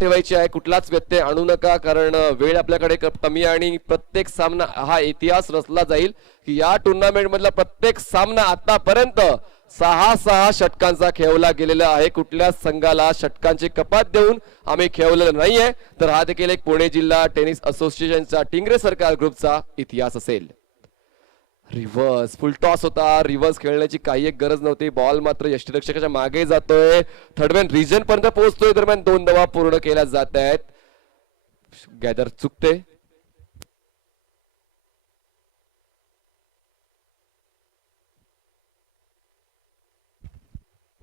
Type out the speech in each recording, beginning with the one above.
ठेवायची आहे, कुठलाच व्यत्यय आणू नका, कारण वेळ आपल्याकडे कमी आणि प्रत्येक सामना हा इतिहास रचला जाईल की या टुर्नामेंट मधला प्रत्येक सामना आतापर्यंत 6 षटकांचा खेळवला गेलेला आहे. कुठल्याच संघाला षटकांची कपात देऊन आम्ही खेळवलेलं नाहीये. तर हा देखील एक पुणे जिल्हा टेनिस असोसिएशनचा टिंगरे सरकार ग्रुपचा इतिहास असेल. रिव्हर्स फुल टॉस होता, रिव्हर्स खेळण्याची काही एक गरज नव्हती. बॉल मात्र यष्टीरक्षकाच्या मागे जातोय, थर्ड मॅन रिजन पर्यंत पोहोचतोय. दरम्यान 2 धावा पूर्ण केल्या जात आहेत. गॅदर चुकते.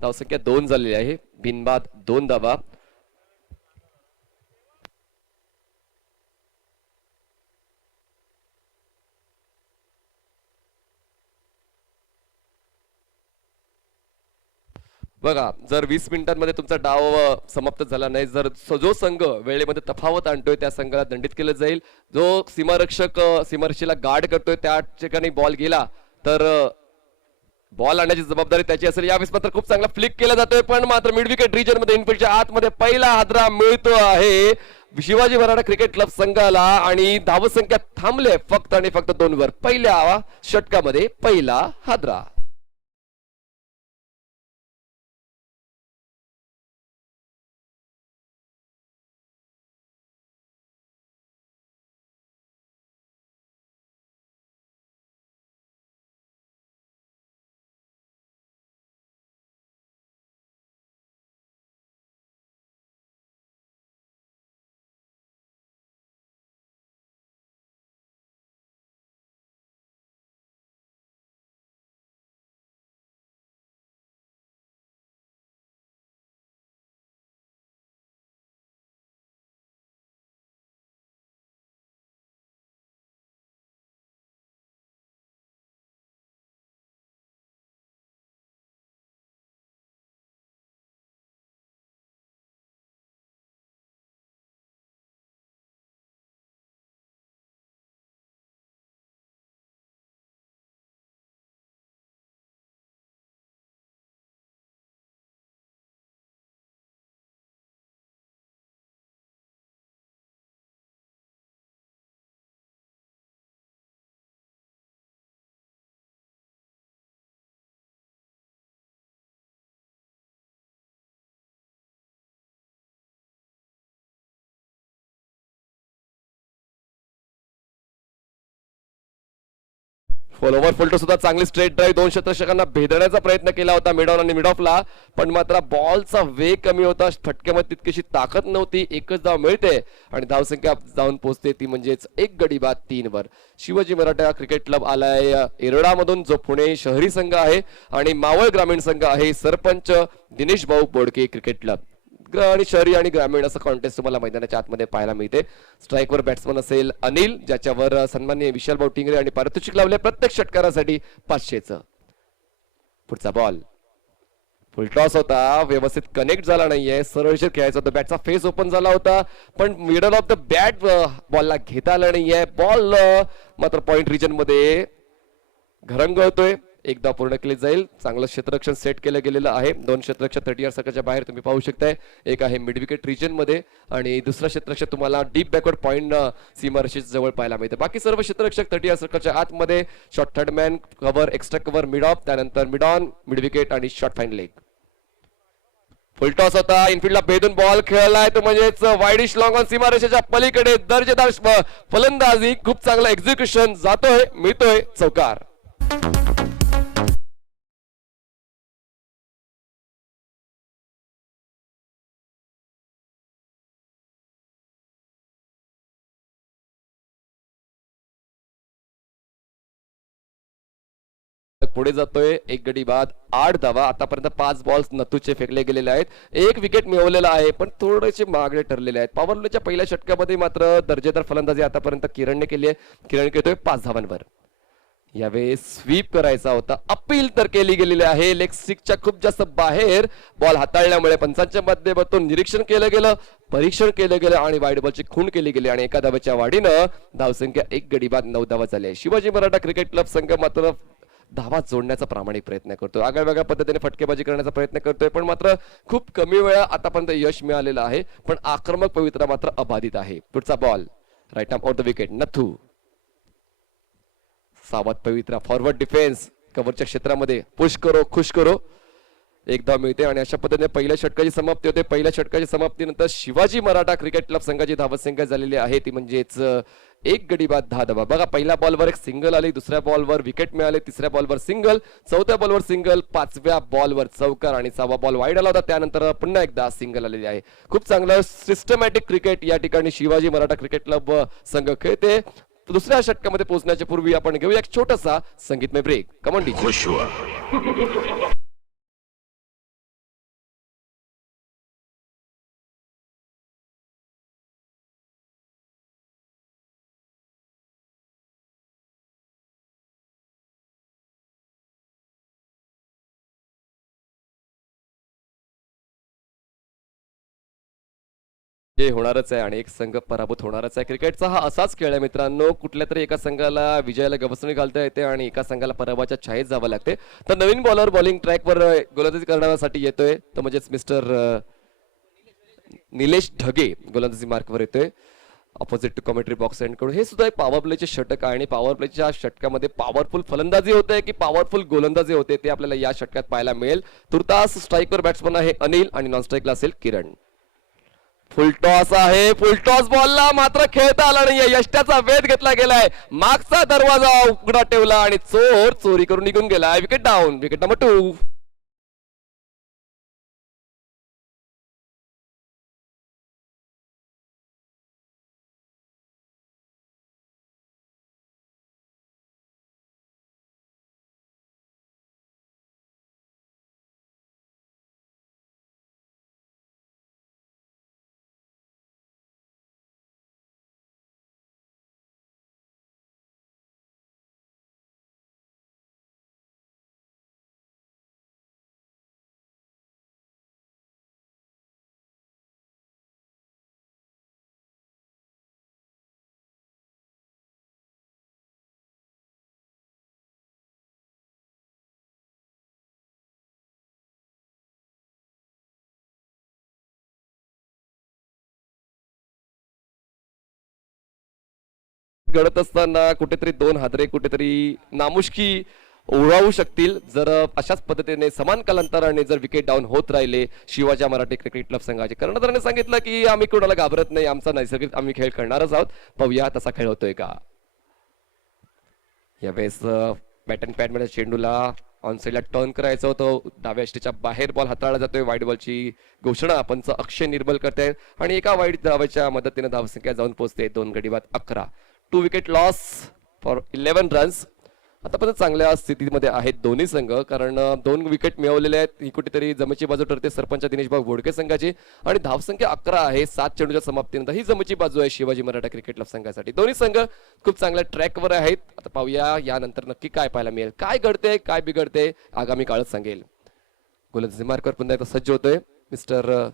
धावसंख्या 2 झालेली आहे, बिनबाद 2 धावा. बघा, जर 20 मिनिटांमध्ये तुमचा डाव समाप्त झाला नाही, जर जो संघ वेळेमध्ये तफावत आणतोय त्या संघाला दंडित केलं जाईल. जो सीमारक्षीला गार्ड करतोय त्या ठिकाणी बॉल गेला तर बॉल आणण्याची जबाबदारी त्याची असेल. यावेळेस मात्र खूप चांगला फ्लिक केला जातोय, पण मात्र मिड विकेट रिजन मध्ये इनफिल्डच्या आतमध्ये पहिला हादरा मिळतो आहे शिवाजी मराठा क्रिकेट क्लब संघाला आणि धावसंख्या थांबले फक्त आणि फक्त 2 वर. पहिल्या षटकामध्ये पहिला हादरा. फॉलोवर फुलटो सुद्धा चांगली स्ट्रेट ड्राईव्ह 2 षटकांना भेदण्याचा प्रयत्न केला होता मिडॉन आणि मिडॉफला, पण मात्र बॉलचा वेग कमी होता, फटक्यामध्ये तितकीशी ताकद नव्हती. एकच धाव मिळते आणि धावसंख्या जाऊन पोहोचते ती म्हणजेच 1 गडी बाद 3 वर. शिवाजी मराठा क्रिकेट क्लब आलाय एरडामधून, जो पुणे शहरी संघ आहे आणि मावळ ग्रामीण संघ आहे. सरपंच दिनेश भाऊ बोडके क्रिकेट क्लब. आणि शहरी आणि ग्रामीण असं कॉन्टेस्ट तुम्हाला मैदानाच्या आतमध्ये पाहायला मिळते. स्ट्राईकवर बॅट्समन असेल अनिल, ज्याच्यावर सन्माननीय विशाल भाऊ टिंगरे आणि पारितोषिक लावले प्रत्येक षटकारासाठी 500चं. पुढचा बॉल फुल टॉस होता, व्यवस्थित कनेक्ट झाला नाहीये, सरळ खेळायचा होता. बॅटचा फेस ओपन झाला होता, पण मिडल ऑफ द बॅट बॉलला घेता आला नाहीये. बॉल मात्र पॉइंट रिजन मध्ये घरंगळतोय. एकदा पूर्ण केली जाईल. चांगलं क्षेत्ररक्षण सेट केलं गेलेलं आहे. 2 क्षेत्ररक्षक 30 सर्कलच्या बाहेर तुम्ही पाहू शकताय. एक आहे मिड विकेट रिजन मध्ये आणि दुसरा क्षेत्ररक्षक तुम्हाला डीप बॅकवर्ड पॉइंट सीमारेषे जवळ पाहायला मिळते. बाकी सर्व क्षेत्ररक्षक 30 सर्कलच्या आतमध्ये. Short third man cover, extra cover, mid of, त्यानंतर मिड ऑन, मिड विकेट आणि short fine leg. Full toss होता, इनफिल्डला भेदून बॉल खेळलाय तो म्हणजेच वाईडिश लॉंग ऑन सीमारेषेच्या पलीकडे. दर्जेदार फलंदाजी, खूप चांगलं एक्झिक्युशन, जातोय मिळतोय चौकार. पुढे जातोय 1 गडी बाद 8 धावा. आतापर्यंत 5 बॉल्स नतूचे फेकले गेलेले आहेत. 1 विकेट मिळवलेला आहे, पण थोडेसे मागे ठरलेले आहेत. पॉवरप्लेच्या पहिल्या षटकामध्ये मात्र दर्जेदार फलंदाजी आतापर्यंत किरणने केली आहे. किरण खेळतोय 5 धावांवर. यावेळेस स्वीप करायचा होता, अपील तर केली गेलेली आहे. लेग स्टिकच्या खूप जास्त बाहेर बॉल हाताळल्यामुळे पंचांच्या माध्यमातून निरीक्षण केलं गेलं, परीक्षण केलं गेलं आणि वाईड बॉलची खूण केली गेली आणि एका धावेच्या वाढीनं धावसंख्या 1 गडी बाद 9 धावा झाली आहे. शिवाजी मराठा क्रिकेट क्लब संघ मात्र धावा जोडण्याचा प्रामाणिक प्रयत्न करतोय, आगळ्यावेगळ्या पद्धतीने फटकेबाजी करण्याचा प्रयत्न करतोय, पण मात्र खूप कमी वेळा आतापर्यंत यश मिळालेलं आहे. पण आक्रमक पवित्रा मात्र अबाधित आहे. पुढचा ball right arm off the wicket. Nathu सावध पवित्रा, फॉरवर्ड डिफेन्स, कव्हरच्या क्षेत्रामध्ये पुश करो खुश करो, एक धाव मिळते आणि अशा पद्धतीने पहिल्या षटकाची समाप्ती होते. पहिल्या षटकाची समाप्तीनंतर शिवाजी मराठा क्रिकेट क्लब संघाची धावसंख्या झालेली आहे ती म्हणजेच 1 गडी बाद 10 धावा. बघा, पहिल्या बॉलवर एक सिंगल आली, दुसऱ्या बॉलवर विकेट मिळाले, तिसऱ्या बॉलवर सिंगल, चौथ्या बॉलवर सिंगल, पाचव्या बॉलवर चौकार आणि 6वा बॉल वाईड आला होता. त्यानंतर पुन्हा एकदा सिंगल आलेली आहे. खूप चांगलं सिस्टमॅटिक क्रिकेट या ठिकाणी शिवाजी मराठा क्रिकेट क्लब संघ खेळते. दुसऱ्या षटकामध्ये पोहोचण्याच्या पूर्वी आपण घेऊया एक छोटासा संगीतमय ब्रेक. Come on DJ. हे होणारच आहे आणि एक संघ पराभूत होणारच आहे. क्रिकेटचा हा असाच खेळ आहे मित्रांनो, कुठल्या तरी एका संघाला विजयाला गवसणी घालता येते आणि एका संघाला पराभवाच्या छायेत जावं लागते. तर नवीन बॉलर बॉलिंग ट्रॅकवर गोलंदाजी करण्यासाठी येतोय, तो म्हणजेच मिस्टर निलेश ढगे गोलंदाजी मार्कवर येतोय opposite to commentary box end कडून. हे सुद्धा एक पॉवर प्लेचे षटक आहे आणि पॉवर प्लेच्या षटकामध्ये पॉवरफुल फलंदाजी होते की पॉवरफुल गोलंदाजी होते ते आपल्याला या षटकात पाहायला मिळेल. तुर्तास स्ट्राईकवर बॅट्समन आहे अनिल आणि नॉन स्ट्राईकला असेल किरण. फुल टॉस आहे, फुल टॉस बॉलला मात्र खेळता आला नाहीये, यष्ट्याचा वेध घेतला गेलाय, मागचा दरवाजा उघडा ठेवला आणि चोर चोरी करून निघून गेलाय. Wicket down, wicket number 2. घडत असताना कुठेतरी 2 हादरे कुठेतरी नामुष्की ओढावू शकतील जर अशाच पद्धतीने समान कालांतराने जर विकेट डाऊन होत राहिले शिवाजी मराठी क्रिकेट क्लब संघाचे. कर्णधाराने सांगितलं की आम्ही कोणाला घाबरत नाही, आमचा नैसर्गिक आम्ही खेळ खेळणारच आहोत. पाहूया तसा खेळ होतोय का. यावेळेस बॅट अँड पॅड मध्ये चेंडूला ऑन साईडला टर्न करायचं होतं, डाव्या यष्टीच्या बाहेर बॉल हाताळला जातोय. वाईड बॉलची घोषणा पंच अक्षय निर्मल करतायत आणि एका वाईड धावाच्या मदतीने धावसंख्या जाऊन पोहोचते 2 गडी बाद 11. 2 विकेट लॉस फॉर 11 रन्स. आतापर्यंत चांगल्या स्थितीमध्ये आहेत दोन्ही संघ, कारण 2 विकेट मिळवलेले आहेत. ही कुठेतरी जमेची बाजू ठरते सरपंच दिनेशभाऊ घोडके संघाची आणि धावसंख्या 11 आहे 7 चेंडूच्या समाप्तीनंतर. ही जमेची बाजू आहे शिवाजी मराठा क्रिकेट क्लब संघासाठी. दोन्ही संघ खूप चांगल्या ट्रॅकवर आहेत. आता पाहूया यानंतर नक्की काय पाहायला मिळेल, काय घडते काय बिघडते आगामी काळात सांगेल. गोलंदाजी मार्कवर पुन्हा एकदा सज्ज होतोय मिस्टर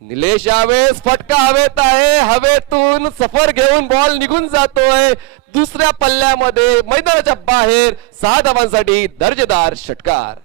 निलेश. यावेळेस फटका हवेत आहे, हवेतून सफर घेऊन बॉल निघून जातोय दुसऱ्या पल्ल्यामध्ये मैदानाच्या बाहेर. 6 धावांसाठी दर्जेदार षटकार.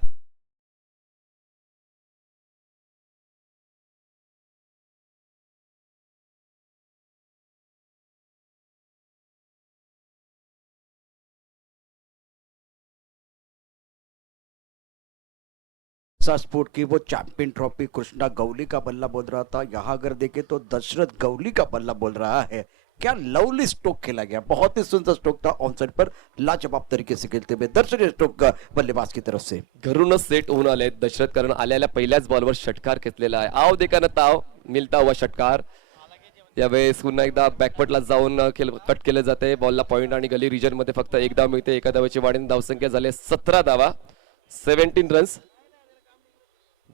स्पोर्ट की वो चैंपियन ट्रॉफी कृष्णा गौली का बल्ला बोल रहा था, यहाँ अगर देखे तो दशरथ गौली का बल्ला बोल रहा है. क्या लवली स्ट्रोक खेला गया, बहुत ही सुंदर स्ट्रोक था ऑन साइड पर, लाजवाब तरीके से खेलते हुए दर्शनीय स्ट्रोक बल्लेबाज की तरफ से. घरूनच सेट होऊन आले दशरथ, कारण आलेल्या पहिल्याच बॉलवर षटकार घेतलेला आहे. आव देखा न ताव मिलता हुआ षटकार. यावेळेस पुन्हा एकदा बॅकफुटला जाऊन कट केले जाते. बॉलला पॉइंट आणि गली रिजन मध्ये फक्त 1 धाव मिळते. एका धावाची वाढीने धावसंख्या झाली 17 धावा, 17 रन्स,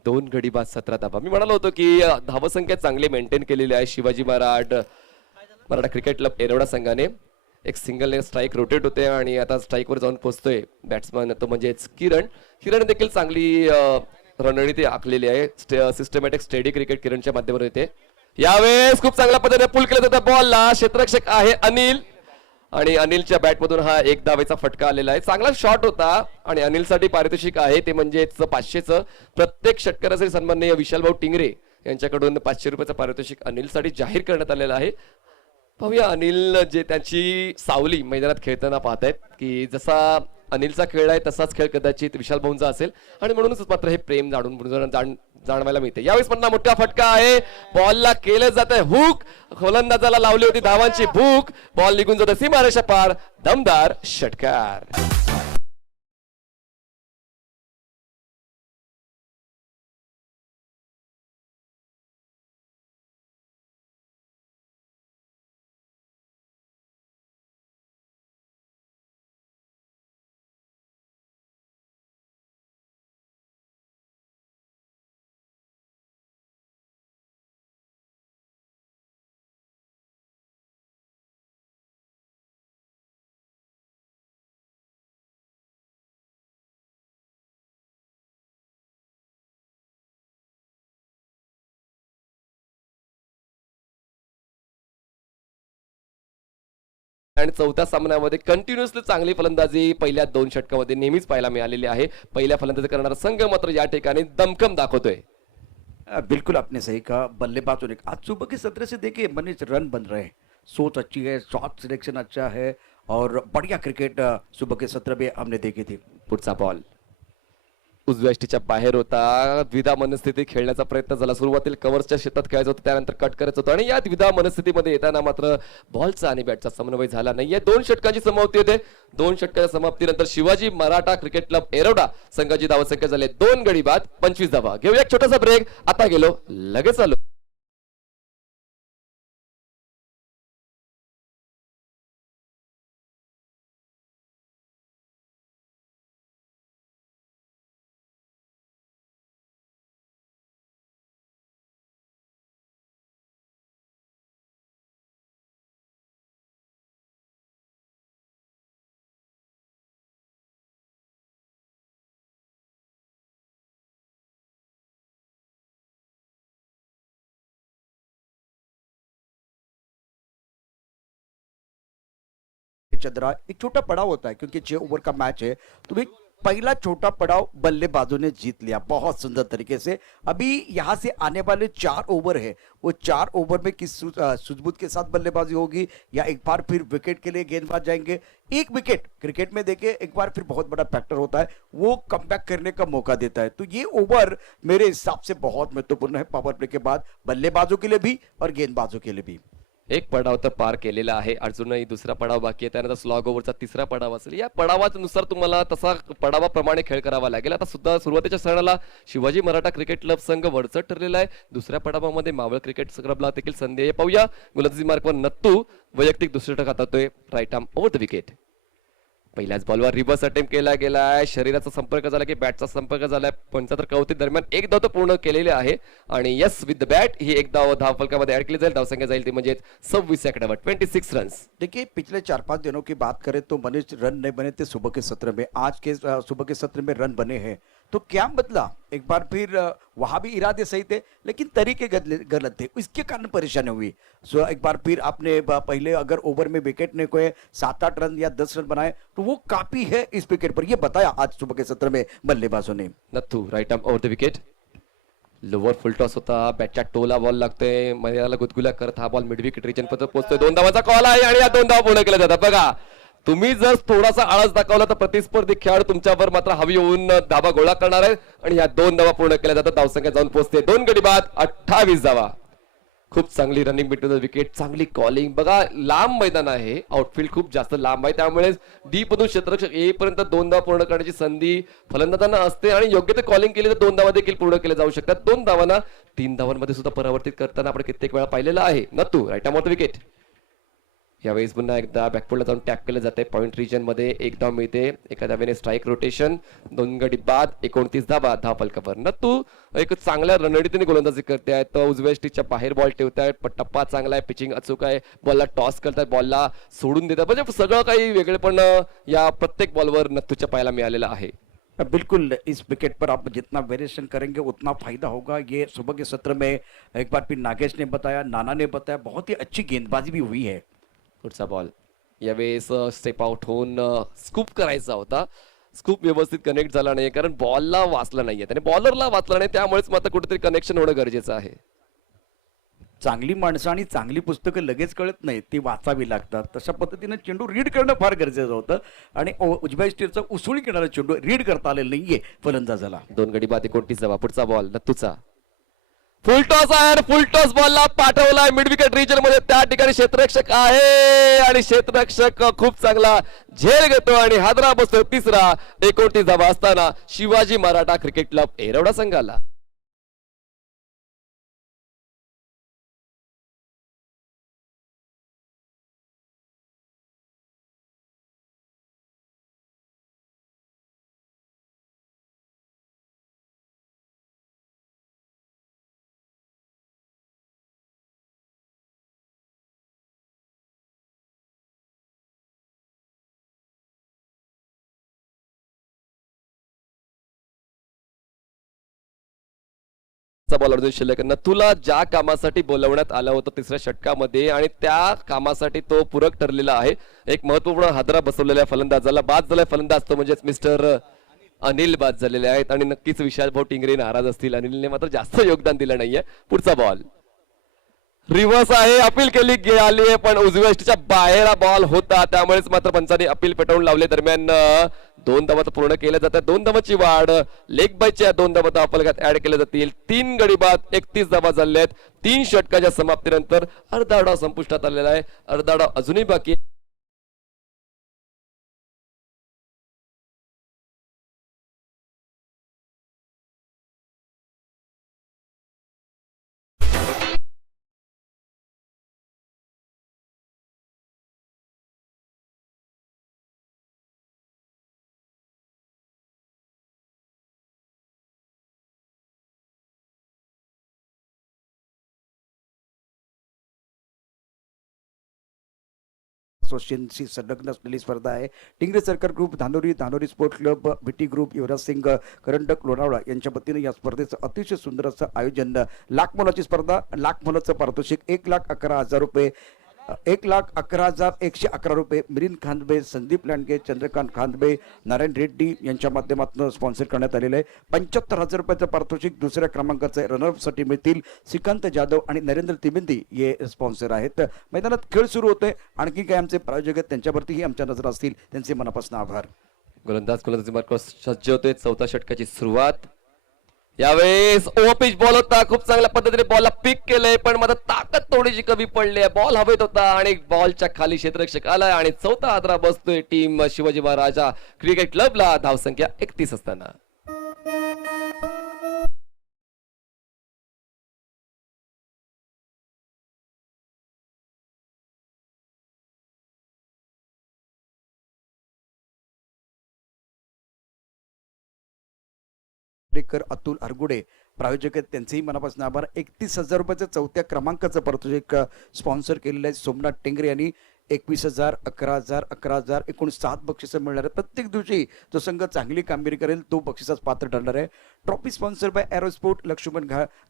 2 गडी बाद 17 धावा. मी म्हणालो होतो की धावसंख्या चांगली मेंटेन केलेली आहे शिवाजी मराठा क्रिकेट क्लब एरोडा संघाने. एक सिंगल स्ट्राईक रोटेट होते आणि आता स्ट्राईकवर जाऊन पोहोचतोय बॅट्समन, तो म्हणजेच किरण देखील चांगली रणनीती आखलेली आहे. सिस्टमॅटिक स्टेडी क्रिकेट किरणच्या माध्यमातून येते. यावेळेस खूप चांगल्या पद्धतीने पुल केलं जातं बॉलला. क्षेत्ररक्षक आहे अनिल आणि अनिलच्या बॅटमधून हा एक धावेचा फटका आलेला आहे. चांगला शॉट होता आणि अनिलसाठी पारितोषिक आहे ते म्हणजेच 500चं. प्रत्येक षटकारासाठी सन्माननीय विशालभाऊ टिंगरे यांच्याकडून 500 रुपयाचं पारितोषिक अनिलसाठी जाहीर करण्यात आलेलं आहे. पाहूया अनिल जे त्यांची सावली मैदानात खेळताना पाहतायत की जसा अनिलचा खेळ आहे तसाच खेळ कदाचित विशाल भाऊंचा असेल आणि म्हणूनच मात्र हे प्रेम जाणवायला मिळते. यावेळेस पुन्हा मोठा फटका आहे. बॉलला केलं जात आहे हुक. गोलंदाजाला लावली होती धावांची भूक. बॉल निघून जाते सीमारेषा पार. दमदार षटकार. आणि चौथ्या सामन्यामध्ये कंटिन्युअसली चांगली फलंदाजी पहिल्या 2 षटकामध्ये नेहमीच पाहायला मिळालेली आहे. पहिल्या फलंदाजी करणारा संघ मात्र या ठिकाणी दमखम दाखवतोय. बिल्कुल आपने सही कहा, बल्लेबाजों ने आज सुबह के 17 से देखिए मनीष रन बन रहे हैं, सोच अच्छी है, शॉट सिलेक्शन अच्छा है और बढ़िया क्रिकेट सुबह के 17 में हमने देखी थी. पुढचा बॉल उजव्या यष्टीच्या बाहेर होता. द्विधा मनस्थिती खेळण्याचा प्रयत्न झाला. सुरुवातीला कव्हर्सच्या क्षेत्रात खेळायचं होतं, त्यानंतर कट करायचं होतं आणि या द्विधा मनस्थितीमध्ये येताना मात्र बॉलचा आणि बॅटचा समन्वय झाला नाहीये. 2 षटकांची समाप्ती होते. 2 षटकाच्या समाप्तीनंतर शिवाजी मराठा क्रिकेट क्लब एरोडा संघाची धावसंख्या झाली 2 गडी बाद 25 धावा. घेऊया एक छोटासा ब्रेक. आता गेलो लगेच आलो. चंद्रा एक छोटा पड़ाव होता है क्योंकि 6 ओवर का मैच है, तो एक पहला छोटा पड़ाव बल्लेबाजों ने जीत लिया बहुत सुंदर तरीके से. अभी यहाँ से आने वाले 4 ओवर है, वो 4 ओवर में किस सूझबूझ के साथ बल्लेबाजी होगी या एक बार फिर विकेट के लिए गेंदबाज जाएंगे. एक विकेट क्रिकेट में देखिए एक बार फिर बहुत बड़ा फैक्टर होता है, वो कमबैक करने का मौका देता है. तो ये ओवर मेरे हिसाब से बहुत महत्वपूर्ण है पावर प्ले के बाद, बल्लेबाजों के लिए भी और गेंदबाजों के लिए भी. एक पडाव तर पार केलेला आहे. अजूनही दुसरा पडाव बाकी आहे. त्यानंतर स्लॉग ओव्हरचा तिसरा पडाव असेल. या पडावानुसार तुम्हाला तसा पडावाप्रमाणे खेळ करावा लागेल. आता सुद्धा सुरुवातीच्या क्षणाला शिवाजी मराठा क्रिकेट क्लब संघ वरचढ ठरलेला आहे. दुसऱ्या पडावामध्ये मावळ क्रिकेट क्लबला देखील संधी आहे. पाहूया गोलंदाजी मार्कवर नत्तू वैयक्तिक दुसरे षटक हाताळतोय. Right arm over the wicket. पहिल्याच बॉलवर रिव्हर्स अटेम्प्ट केला गेलाय. शरीराचा संपर्क झाला की बॅटचा संपर्क झालाय. 75 कवती दरम्यान एक धाव तो पूर्ण केलेले आहे आणि यस विथ द बॅट ही एक धाव फलकामध्ये ऍड केली जाईल. धावसंख्या जाईल ती म्हणजे 26 सेकंदावर 26 रन्स. देखिए पिछले 4-5 दिनों की बात करें तो मनीष रन नहीं बने थे सुबह के सत्र में, आज के सुबह के सत्र में रन बने हैं. तो क्या बदला, एक बार फिर वहां भी इरादे सही थे लेकिन तरीके गलत थे, इसके कारण परेशानी हुई. सो एक बार फिर आपने पहले अगर ओवर में विकेट ने कोई 7-8 रन या 10 रन बनाए तो वो काफी है इस विकेट पर, ये बताया आज सुबह के सत्र में बल्लेबाजों ने. Nathu right arm over the wicket. Lower full toss होता. बॅटच्या टोला बॉल लागतोय. मैदानाला गुदगुल्या करत हा बॉल मिड विकेट रिजन पर्यंत पोहोचतोय. 2 धावांचा कॉल आहे आणि या 2 धावा पूर्ण केल्या जातात. बघा तुम्ही जर थोडासा आळस दाखवला तर प्रतिस्पर्धी खेळाडू तुमच्यावर मात्र हवी होऊन धावा गोळा करणार आहे आणि या 2 धावा पूर्ण केल्या जातात. धावसंख्या जाऊन पोहोचते 2 गडी बाद 28 धावा. खूप चांगली रनिंग बिटवीन द विकेट, चांगली कॉलिंग. बघा लांब मैदान आहे, आउटफील्ड खूप जास्त लांब आहे, त्यामुळे डीप मधून क्षेत्ररक्षक येईपर्यंत 2 धावा पूर्ण करण्याची संधी फलंदाजांना असते आणि योग्य ते कॉलिंग केली तर 2 धावा देखील पूर्ण केल्या जाऊ शकतात. 2 धावांना 3 धावांमध्ये सुद्धा परावर्तित करताना आपण कित्येक वेळा पाहिलेलं आहे. Nattu right arm off the wicket. यावेळेस पुन्हा एकदा बॅकफुटला जाऊन टॅप केलं जाते. पॉइंट रिजन मध्ये एक धाव मिळते. एका धावेने स्ट्राईक रोटेशन. 2 गडी बाद 29 धावा. धाव फलकावर नतू एक चांगल्या रणनीतीने गोलंदाजी करते आहेत. उजव्या यष्टीच्या बाहेर बॉल ठेवतायत. टप्पा चांगला आहे, पिचिंग अचूक आहे. बॉलला टॉस करतात, बॉलला सोडून देतात. म्हणजे सगळं काही वेगळेपण या प्रत्येक बॉलवर नतूच्या पाहायला मिळालेलं आहे. बिल्कुल इस विकेट पर आप जितना वेरिएशन करेंगे उतना फायदा होगा. ये सुबह के सत्र में एक बार फिर नागेश ने बताया, नाना ने बताया, बहुत ही अच्छी गेंदबाजी भी हुई है. पुढचा बॉल यावेळेस स्टेप आउट होऊन स्कूप करायचा होता. स्कूप व्यवस्थित कनेक्ट झाला नाही कारण बॉलला वाचला नाहीये, त्याने बॉलरला वाचला नाही, त्यामुळेच मात्र कुठेतरी कनेक्शन होणं गरजेचं आहे. चांगली माणसं आणि चांगली पुस्तकं लगेच कळत नाहीत, ती वाचावी लागतात. तशा पद्धतीनं चेंडू रीड करणं फार गरजेचं होतं आणि उजव्या स्टीरचा उसळी घेणारा चेंडू रीड करता आलेला नाहीये फलंदाजाला. 2 गडी बाद 29 धावा. पुढचा बॉल नत्तूचा फुल टॉस आहे. फुल टॉस बॉलला पाठवलाय मिड विकेट रिजन मध्ये. त्या ठिकाणी क्षेत्ररक्षक आहे आणि क्षेत्ररक्षक खूप चांगला झेल घेतो आणि हादरा बसतो. तिसरा 29 धावा असताना शिवाजी मराठा क्रिकेट क्लब एरवडा संघाला. बॉल अर्जुन शिल्लक तुला ज्या कामासाठी बोलवण्यात आलं होतं तिसऱ्या षटकामध्ये आणि त्या कामासाठी तो पूरक ठरलेला आहे. एक महत्वपूर्ण हादरा बसवलेल्या फलंदाजाला बाद झालाय फलंदाज तो म्हणजेच मिस्टर अनिल बाद झालेले आहेत आणि नक्कीच विशाल भाऊ टिंगरे नाराज असतील. अनिलने मात्र जास्त योगदान दिलं नाहीये. पुढचा बॉल रिव्हर्स आहे. अपील केली गेली आहे पण उजव्या यष्टीच्या बाहेर बॉल होता, त्यामुळेच मात्र पंचांनी अपील पेटवून लावले. दरम्यान 2 धावा पूर्ण केल्या जातात. 2 धावाची वाढ लेग बायच्या 2 धावा अपलगात ऍड केल्या जातील. 3 गडी बाद 31 धावा झाल्या आहेत. 3 षटकाच्या समाप्तीनंतर अर्धा डाव संपुष्टात आलेला आहे. अर्धा डाव अजूनही बाकी आहे. असोसिएशनशी संलग्न असलेली स्पर्धा आहे. Tingre Sarkar group Dhanori, Dhanori sports club, BT group, Yuvraj Singh करंडक लोणावळा यांच्या वतीने या स्पर्धेचं अतिशय सुंदर असं आयोजन. लाख मोलाची स्पर्धा, लाख मोलाचं पारितोषिक 1,11,000 रुपये, 1,11,111 रुपये. मिलिंद खांदबे, संदीप लांडगे, चंद्रकांत खांदबे, नारायण रेड्डी यांच्या माध्यमातून स्पॉन्सर करण्यात आलेलं आहे. 75,000 रुपयाचं पारितोषिक दुसऱ्या क्रमांकाचं रनरअपसाठी मिळतील. श्रीकांत जाधव आणि नरेंद्र तिबिंदी हे स्पॉन्सर आहेत. मैदानात खेळ सुरू होतोय. आणखी काय आमचे प्रायोजक आहेत त्यांच्यावरतीही आमच्या नजर असतील, त्यांचे मनापासून आभार. गोलंदाजी मार्कस सज्ज होतोय. 4थ्या षटकाची सुरुवात. यावेळेस ओव्हरपिच बॉल होता, खूप चांगल्या पद्धतीने बॉलला पिक केलंय पण मात्र ताकद थोडीशी कमी पडली आहे. बॉल हवेत होता आणि बॉलच्या खाली क्षेत्ररक्षक आलाय आणि 4था हादरा बसतोय टीम शिवाजी महाराजा क्रिकेट क्लबला. धावसंख्या 31 असताना अतुल अरगुडे प्रायोजक आहेत, त्यांचेही मनापासून आभार. 31,000 रुपयाचं 4थ्या क्रमांकाचं पारितोषिक स्पॉन्सर केलेलं आहे सोमनाथ टिंगरे यांनी. 21,000, 11,000, 11,000 एकूण 7 बक्षिसं मिळणार आहे. प्रत्येक दिवशी जो संघ चांगली कामगिरी करेल तो बक्षिसास पात्र ठरणार आहे. Trophy sponsor by aerosport Laxman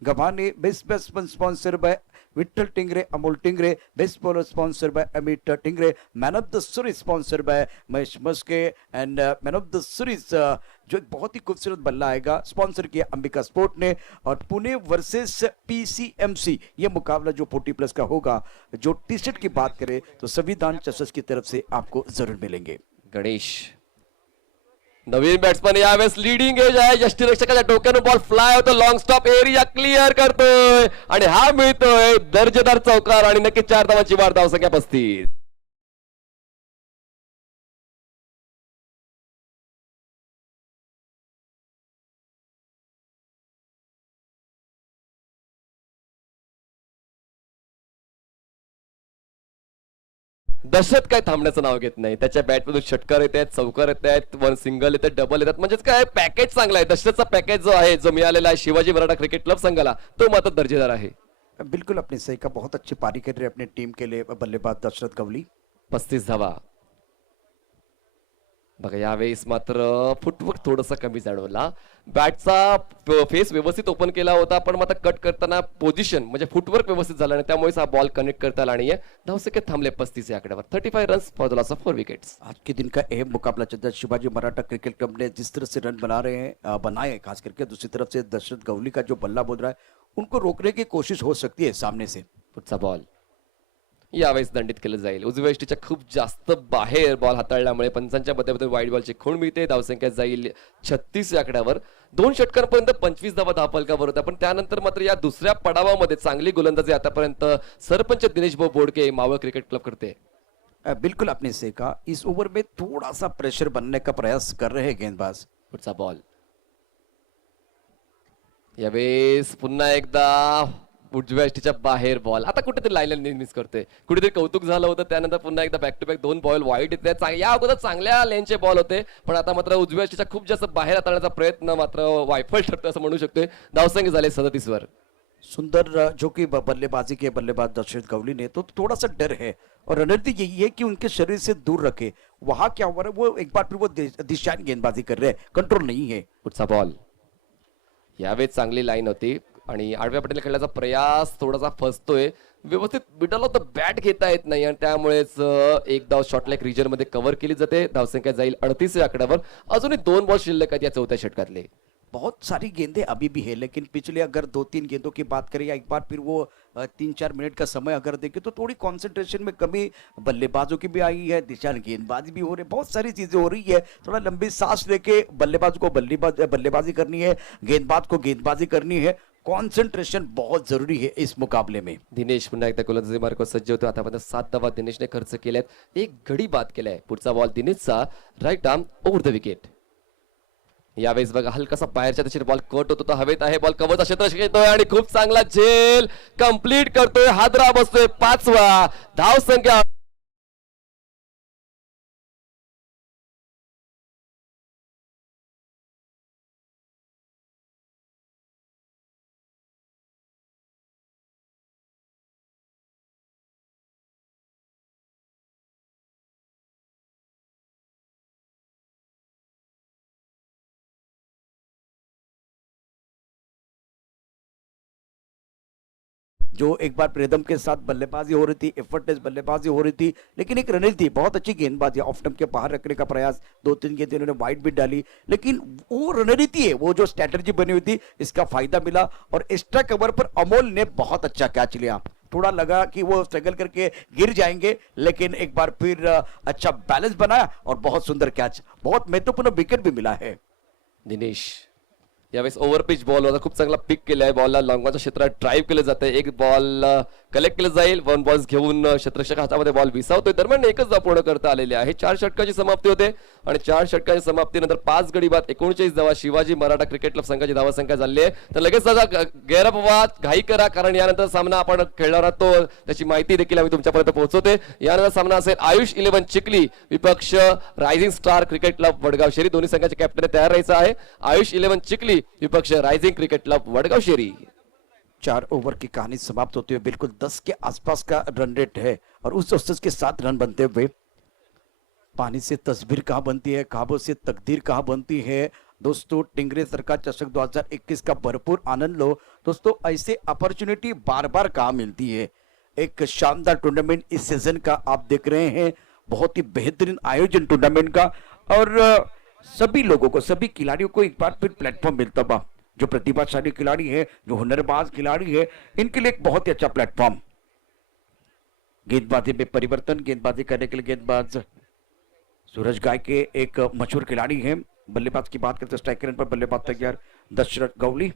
Gavhane. Best batsman sponsor by Vitthal Tingre, Amol Tingre. Best bowler sponsor by Amit Tingre. Man of the series sponsor by Mahesh Maske and man of the series जो एक बहुत ही खूबसूरत बल्ला आएगा स्पॉन्सर किया अंबिका स्पोर्ट ने. और पुणे वर्सेस पीसीएमसी ये मुकाबला जो 40+ का होगा, जो टी शर्ट की बात करें तो संविधान चषक की तरफ से आपको जरूर मिलेंगे. गणेश नवीन बॅट्समन यावेळेस लीडिंग एज आहे. यष्टीरक्षकाच्या डोक्यानं बॉल फ्लाय होतो. लॉंग स्टॉप एरिया क्लिअर करतोय आणि हा मिळतोय दर्जेदार चौकार आणि नक्की 4 धावांची वाढ. धावसंख्या 35. दशरथ काय थांबण्याचं नाव घेत नाही. त्याच्या बॅटमधून षटकार येत आहेत, चौकार येत आहेत, वन सिंगल येतात, डबल येतात. म्हणजेच काय पॅकेज चांगला आहे. दशरथचा पॅकेज जो आहे जो मिळालेला आहे शिवाजी मराठा क्रिकेट क्लब संघाला तो मात्र दर्जेदार आहे. बिल्कुल अपनी सही का बहुत अच्छी पारी कर रहे अपने टीम के लिए बल्लेबाज दशरथ गवली. 35 धावा. बघा यावेळेस मात्र फुटवर्क थोडासा कमी जाणवला. बॅटचा फेस व्यवस्थित ओपन केला होता, पण मात्र कट करताना पोझिशन म्हणजे फुटवर्क व्यवस्थित झाला नाही, त्यामुळेच हा बॉल कनेक्ट करता आला नाहीये. धावसंख्या थांबले 35 या आकड्यावर. 35 runs for the loss of 4 विकेट्स. आज के दिन का अहम मुकाबला चल रहा है. शिवाजी मराठा क्रिकेट क्लब ने जिस तरह से रन बना रहे हैं बनाए हैं, खास करके दूसरी तरफ से दशरथ गवली का जो बल्ला बोल रहा है, उनको रोकने की कोशिश हो सकती है सामने से. पुढचा बॉल यावेळेस दंडित केलं जाईल. उजव्या यष्टीच्या खूप जास्त बाहेर बॉल हाताळल्यामुळे पंचांच्या मध्यामध्ये वाईड बॉलची खूण मिळते. धावसंख्या जाईल 36 या आकड्यावर. 2 षटकांपर्यंत 25 धावा धावफलकावर होत्या, पण त्यानंतर मात्र या दुसऱ्या पडावामध्ये चांगली गोलंदाजी आतापर्यंत सरपंच दिनेश भाऊ बोडके मावळ क्रिकेट क्लब करते. बिल्कुल आपने सही कहा. इस ओवर में थोड़ा सा प्रेशर बनने का प्रयास कर रहे हैं गेंदबाज. पुढचा बॉल यावेळेस पुन्हा एकदा उजव्या यष्टीच्या बाहेर बॉल. आता कुठेतरी लाईन मिस करते, कुठेतरी कौतुक झालं होतं, त्यानंतर पुन्हा एकदा back to back 2 ball wide येते. या अगोदर चांगल्या लेनचे बॉल होते, पण आता मात्र उजव्या यष्टीच्या खूप जास्त बाहेर हाताळण्याचा प्रयत्न मात्र वायफळ ठरतो असं म्हणू शकतोय. धावसंख्या झाले 37 वर. सुंदर जो कि बल्लेबाजी के बल्लेबाज दशरथ गवली ने तो थोड़ा सा डर है और रणनीति यही है कि उनके शरीर से दूर रखे. वहां क्या हो रहा है, वो एक बार फिर वो दिशाहीन गेंदबाजी कर रहे हैं, कंट्रोल नहीं है. पुढचा बॉल यावेळेस चांगली लाईन होती आणि आडव्या पट्टीला खेळण्याचा प्रयास थोडासा फसतोय. व्यवस्थित मिडल ऑफ द बॅट घेता येत नाही आणि त्यामुळेच एक धाव शॉर्टलेग रिजन मध्ये कव्हर केली जाते. धावसंख्या जाईल 38 या आकड्यावर. अजूनही 2 बॉल शिल्लक आहेत या चौथ्या षटकातले. बहुत सारी गेंदें अभी भी है, लेकिन पिछले अगर 2-3 गेंदों की बात करें या एक बार फिर वो 3-4 मिनट का समय अगर देखें तो थोड़ी कंसंट्रेशन में कमी बल्लेबाजों की भी आई है. दिशा गेंदबाजी भी हो रही है, बहुत सारी चीजें हो रही है. थोड़ा लंबी सांस लेके बल्लेबाज को बल्लेबाजी करनी है, गेंदबाज को गेंदबाजी करनी है. कॉन्सेंट्रेशन बहुत जरूरी है इस मुकाबले में. दिनेश पुन्हा एकदा गोलंदाजी मार्गावर सज्ज होतो. आतापर्यंत 7 धावा दिनेशने खर्च केल्यात, एक गडी बाद केलाय. पुढचा बॉल दिनेशचा right arm over the wicket. यावेळेस बघा हलकासा बाहेरच्या दिशेने बॉल कट होतो, हवेत आहे बॉल, कव्हरचा क्षेत्र येतोय आणि खूप चांगला झेल कंप्लीट करतोय. हादरा बसतोय 5वा. धावसंख्या जो एक बार रिदम के साथ बल्लेबाजी हो रही थी, एफर्टलेस बल्लेबाजी हो रही थी, लेकिन एक रणनीति बहुत अच्छी गेंदबाजी, ऑफ स्टंप के बाहर रखने का प्रयास. 2-3 गेंदें उन्होंने वाइड भी डाली, लेकिन वो रणनीति है, वो जो स्ट्रैटेजी बनी हुई थी, इसका फायदा मिला. और एक्स्ट्रा कवर पर अमोल ने बहुत अच्छा कैच लिया. थोड़ा लगा कि वो स्ट्रगल करके गिर जाएंगे, लेकिन एक बार फिर अच्छा बैलेंस बनाया और बहुत सुंदर कैच, बहुत महत्वपूर्ण विकेट भी मिला है. दिनेश यावेळेस ओव्हर पिच बॉल होता, खूप चांगला पिक केलाय. बॉलला लॉंगच्या क्षेत्रात ड्राईव्ह केलं जाते. एक बॉल कलेक्ट केलं जाईल. 1 बॉल्स घेऊन क्षेत्ररक्षक हातामध्ये बॉल विसावतोय. दरम्यान एकच धाव पूर्ण करता आलेली आहे. 4 षटकाची समाप्ती होते आणि 4 षटकाच्या समाप्तीनंतर 5 गडी बाद 39 धावा शिवाजी मराठा क्रिकेट क्लब संघाची धावसंख्या झाली आहे. तर लगेच गैरअपवाद घाई करा, कारण यानंतर सामना आपण खेळणार आहोत तो त्याची माहिती देखील आम्ही तुमच्यापर्यंत पोहोचवते. यानंतर सामना असेल आयुष 11 चिखली विपक्ष rising star cricket club Vadgaon Sheri. दोन्ही संघाचे कॅप्टन तयार राहायचं आहे. आयुष 11 चिखली विपक्ष राइजिंग क्रिकेट क्लब वडगाव शेरी. 4 ओवर की कहानी समाप्त होते हुए बिल्कुल 10 के आसपास का रन रेट है और उस औसत के 7 रन बनते हुए पानी से तस्वीर कहाँ बनती है, ख्वाबों से तकदीर कहाँ बनती है. दोस्तों टिंगरे सरकार चषक 2021 का भरपूर आनंद लो. दोस्तों ऐसे अपॉर्चुनिटी बार बार कहाँ मिलती है. एक शानदार टूर्नामेंट इस सीजन का आप देख रहे हैं, बहुत ही बेहतरीन आयोजन टूर्नामेंट का, और सभी लोगों को, सभी खिलाड़ियों को एक बार फिर प्लेटफॉर्म मिलता बा. जो प्रतिभाशाली खिलाड़ी है, जो हुनरबाज खिलाड़ी है, इनके लिए एक बहुत ही अच्छा प्लेटफॉर्म. गेंदबाजी में परिवर्तन, गेंदबाजी करने के लिए गेंदबाज सूरज गाय के एक मशहूर खिलाड़ी हैं. बल्लेबाज की बात करते हैं, स्ट्राइकर पर बल्लेबाज तैयार दशरथ गवली.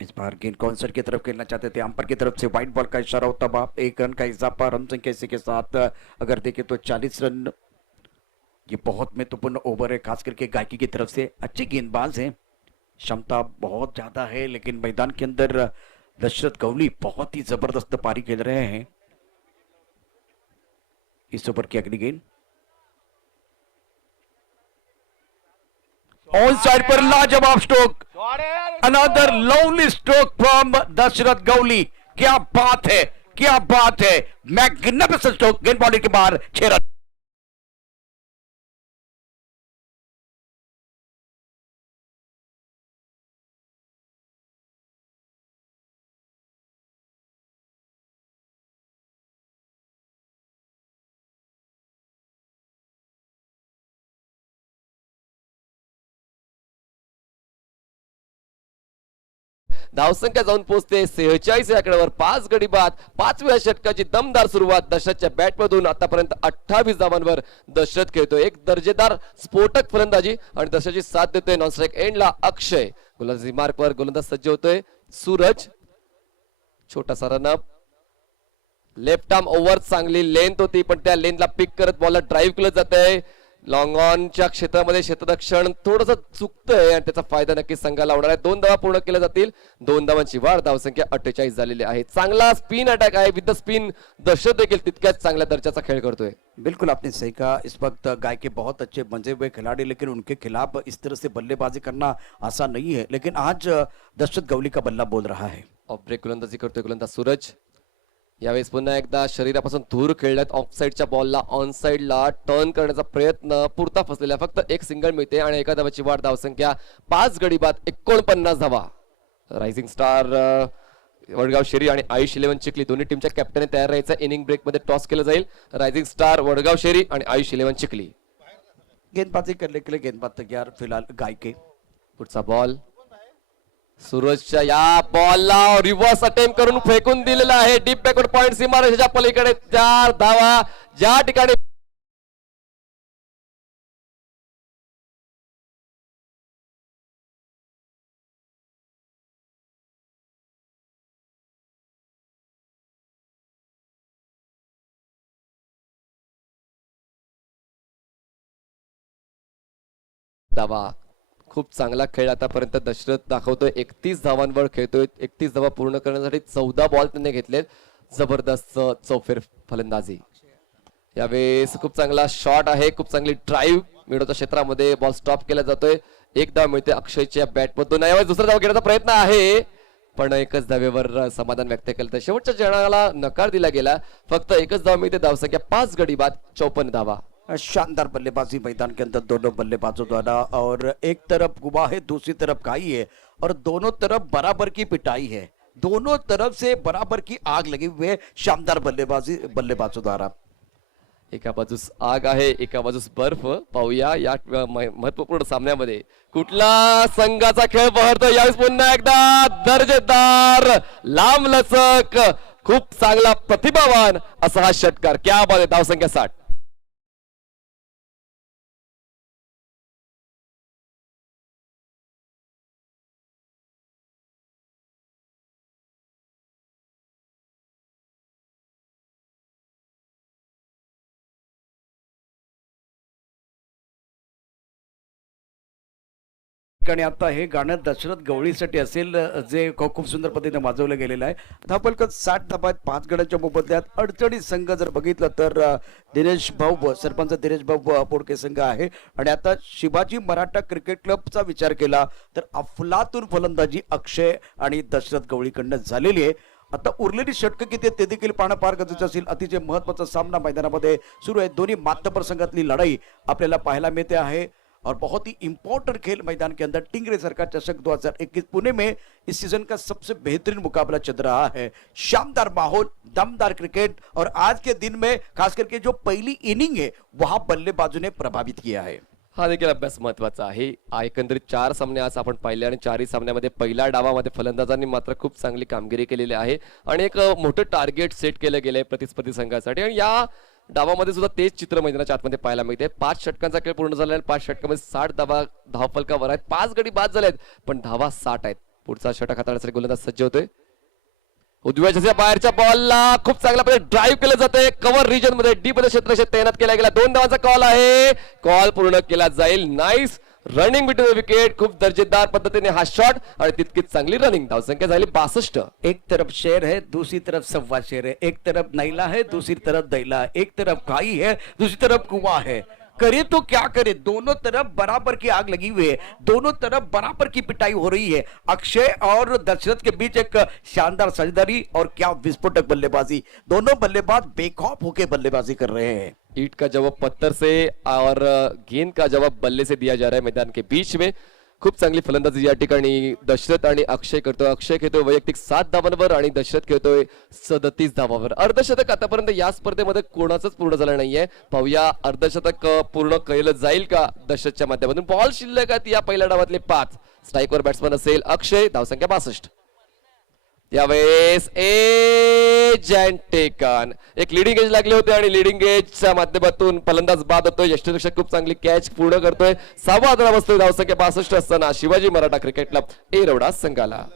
इस बार गेंद कॉन्सर्ट की तरफ खेलना चाहते थे, अंपायर की तरफ से व्हाइट बॉल का इशारा होता बा. 1 रन का इजाफा, रन संख्या इसी के साथ अगर देखें तो 40 रन. ये बहुत महत्वपूर्ण ओवर है, खास करके गायकी की तरफ से. अच्छे गेंदबाज हैं, क्षमता बहुत ज्यादा है, लेकिन मैदान के अंदर दशरथ गवली बहुत ही जबरदस्त पारी खेल रहे हैं. इस ओवर की अगली गेंद ऑन साइड पर लाजवाब stroke, another lovely stroke from Dashrath Gawli. क्या बात है, क्या बात है, मैग्निफिसेंट स्ट्रोक, गेंद बाउंड्री के बाहर 6 रन। धावसंख्या जाऊन पोहोचते 46 या आकड्यावर. 5 गडी बाद. 5व्या षटकाची दमदार सुरुवात दशरथच्या बॅटमधून. आतापर्यंत 28 धावांवर दशरथ खेळतोय. एक दर्जेदार स्फोटक फलंदाजी आणि दशरथची साथ देतोय नॉन स्ट्राईक एंडला अक्षय. गोलंदाजी मार्कवर गोलंदाज सज्ज होतोय सूरज. छोटासा रनअप. लेफ्ट आर्म ओव्हर, चांगली लेंथ होती पण त्या लेंथला पिक करत बॉलला ड्राईव्ह केलं जात आहे. लॉंग ऑनच्या क्षेत्रामध्ये क्षेत्ररक्षण थोडंसं चुकतंय आणि त्याचा फायदा नक्कीच संघाला होणार आहे. 2 धावा पूर्ण केल्या जातील. 2 धावांची वाढ. धावसंख्या 48 झालेली आहे. चांगला स्पिन अटॅक आहे. विथ द स्पिन दशरथ देखील तितक्याच चांगल्या दर्जाचा खेळ करतोय. बिल्कुल आपने सही कहा, इस वक्त गाय के बहुत अच्छे मंजे हुए खिलाड़ी, लेकिन उनके खिलाफ इस तरह से बल्लेबाजी करना आसान नहीं है. लेकिन आज दशरथ गवली का बल्ला बोल रहा है. ऑफ ब्रेक गोलंदाजी करतोय गोलंदाज सूरज. यावेळेस पुन्हा एकदा शरीरापासून दूर खेळण्यात ऑफ साईडच्या बॉलला ऑन साईडला टर्न करण्याचा प्रयत्न पुरता फसलेला. फक्त एक सिंगल मिळते आणि एका धावाची वाढ. धावसंख्या 5 गडी बाद 49 धावा. रायझिंग स्टार वडगाव शेरी आणि आयुष 11 चिखली दोन्ही टीमच्या कॅप्टनने तयार राहायचं. इनिंग ब्रेक मध्ये टॉस केलं जाईल. रायझिंग स्टार वडगाव शेरी आणि आयुष 11 चिखली. गेंदबाजी करने के लिए गेंदबाज तैयार फिलहाल गाय के. पुढचा बॉल सूरजच्या या बॉलला रिव्हर्स अटेम्प्ट करून फेकून दिलेला आहे. डीप बॅकवर्ड पॉइंट सीमारेषेच्या पलीकडे 4 धावा. ज्या ठिकाणी धावा. खूप चांगला खेळ आतापर्यंत दशरथ दाखवतोय. 31 धावांवर खेळतोय. 31 धावा पूर्ण करण्यासाठी 14 बॉल त्यांनी घेतलेत. जबरदस्त चौफेर फलंदाजी. यावेळेस खूप चांगला शॉट आहे. खूप चांगली ड्राईव्ह मिडोच्या क्षेत्रामध्ये बॉल स्टॉप केला जातोय. एक धाव मिळते अक्षयच्या बॅटमधून. यावेळेस दुसरा धाव घेण्याचा प्रयत्न आहे पण एकच धावेवर समाधान व्यक्त केलं. तर शेवटच्या चरणाला नकार दिला गेला. फक्त एकच धाव मिळते. धावसंख्या 5 गडी बाद 54 धावा. शानदार बल्लेबाजी मैदान के अंदर दोनों बल्लेबाजों द्वारा, और एक तरफ गुबा है, दूसरी तरफ गाई है, और दोनों तरफ बराबर की पिटाई है. दोनों तरफ से बराबर की आग लगी हुई है. शानदार बल्लेबाजी बल्लेबाजों द्वारा. एका बाजूस आग आहे, एका बाजूस बर्फ. पाहूया या महत्वपूर्ण सामन्यामध्ये कुठला संघाचा खेळ बहरतो. यावेळेस पुन्हा एकदा दर्जेदार लांब लचक खूप चांगला प्रतिभावान असा हा षटकार. क्या बात आहे. धावसंख्या 60. आणि आता हे गाणं दशरथ गवळीसाठी असेल, जे खूप सुंदर पद्धतीने वाजवलं गेलेलं आहे. धावफलक 60 धावा 5 गड्यांच्या मोबदल्यात. अडचणीत संघ जर बघितलं तर दिनेश भाऊ सरपंच दिनेश भाऊ पोडके संघ आहे. आणि आता शिवाजी मराठा क्रिकेट क्लबचा विचार केला तर अफलातून फलंदाजी अक्षय आणि दशरथ गवळीकडनं झालेली आहे. आता उरलेली षटकं किती ते देखील पाहणं फार गरजेचं असेल. अतिशय महत्वाचा सामना मैदानामध्ये सुरू आहे. दोन्ही मातबर संघातली लढाई आपल्याला पाहायला मिळते आहे. और बहुत ही इंपॉर्टेंट खेल मैदान के अंदर टिंगरे सरकार चषक 2021 पुणे में इस सीजन का सबसे बेहतरीन मुकाबला चल रहा है. शानदार माहौल, दमदार क्रिकेट, और आज के दिन में खास करके जो पहली इनिंग है वहां बल्लेबाजों ने प्रभावित किया है. हा देखील अभ्यास महत्वाचा आहे. एकंदरीत 4 सामने आज आपण पाहिले आणि 4ही सामन्यामध्ये पहिल्या डावामध्ये फलंदाजांनी मात्र खूप चांगली कामगिरी केलेली आहे आणि एक मोठं टार्गेट सेट केलं गेलंय प्रतिस्पर्धी संघासाठी. आणि या डावामध्ये सुद्धा तेच चित्र मैदानाच्या आतमध्ये पाहायला मिळते. 5 षटकांचा खेळ पूर्ण झाला आहे. 5 षटकांमध्ये 60 धावा धावफलकावर आहेत. 5 गडी बाद झालेत पण धावा 60 आहेत. पुढचा षटक हाताळण्यासाठी गोलंदाज सज्ज होतोय. उजव्या बाहेरच्या बॉलला खूप चांगल्या प्रकारे ड्राईव्ह केलं जाते. कव्हर रिजन मध्ये डीप मध्ये क्षेत्र तैनात केला गेला. 2 धावांचा कॉल आहे. कॉल पूर्ण केला जाईल. Nice running between wicket. खूप दर्जेदार पद्धतीने हा शॉट आणि तितकीच चांगली रनिंग. धावसंख्या झाली 62. एक तरफ शेर है, दूसरी तरफ सव्वा शेर है. एक तरफ नैला है, दूसरी तरफ दैला है. एक तरफ खाई है, दूसरी तरफ कुआं है. करे तो क्या करे, दोनों तरफ बराबर की आग लगी हुई है, दोनों तरफ बराबर की पिटाई हो रही है। अक्षय और दशरथ के बीच एक शानदार साझेदारी और क्या विस्फोटक बल्लेबाजी, दोनों बल्लेबाज बेखौफ होकर बल्लेबाजी कर रहे हैं। ईंट का जवाब पत्थर से और गेंद का जवाब बल्ले से दिया जा रहा है मैदान के बीच में। खूप चांगली फलंदाजी या ठिकाणी दशरथ आणि अक्षय करतोय. अक्षय खेळतोय वैयक्तिक 7 धावांवर आणि दशरथ खेळतोय 37 धावांवर. अर्धशतक आतापर्यंत या स्पर्धेमध्ये कोणाचंच पूर्ण झालं नाहीये. पाहूया अर्धशतक पूर्ण केलं जाईल का दशरथच्या माध्यमातून. बॉल शिल्लक आहेत या पहिल्या डावातले 5. स्ट्राईकवर बॅट्समन असेल अक्षय, धावसंख्या 62. यावेळेस एज अँड टेकन, एक लिडिंग एज लागले होते आणि लिडिंग एजच्या माध्यमातून फलंदाज बाद होतोय. यष्टीरक्षक खूप चांगली कॅच पूर्ण करतोय. 6वा धावा बसतोय धावसंख्या 62 असताना शिवाजी मराठा क्रिकेट क्लब एरवडा संघाला.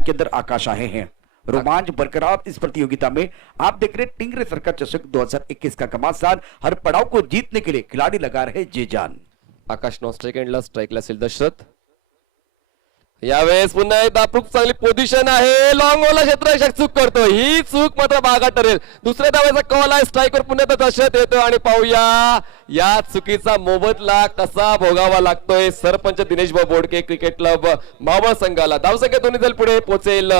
के अंदर आकाश आए हैं। रोमांच बरकरार इस प्रतियोगिता में। आप देख रहे टिंगरे सरकार चषक 2021 का घमासान। हर पड़ाव को जीतने के लिए खिलाड़ी लगा रहे जी जान। आकाश नॉन स्ट्राइक एंडला स्ट्राइकला असेल दशरथ. यावेळेस पुन्हा एकदा खूप चांगली पोझिशन आहे. लॉंग ओला क्षेत्ररक्षक चूक करतो. ही चूक मात्र बागा ठरेल. दुसऱ्या धावेचा कॉल आहे. स्ट्राइकवर पुन्हा एकदा दशरथ येतो आणि पाहूया या चुकीचा मोबदला कसा भोगावा लागतोय सरपंच दिनेश भाऊ बोडके क्रिकेट क्लब मावळ संघाला. धावसंख्या दोन्ही दल पुढे पोहोचेल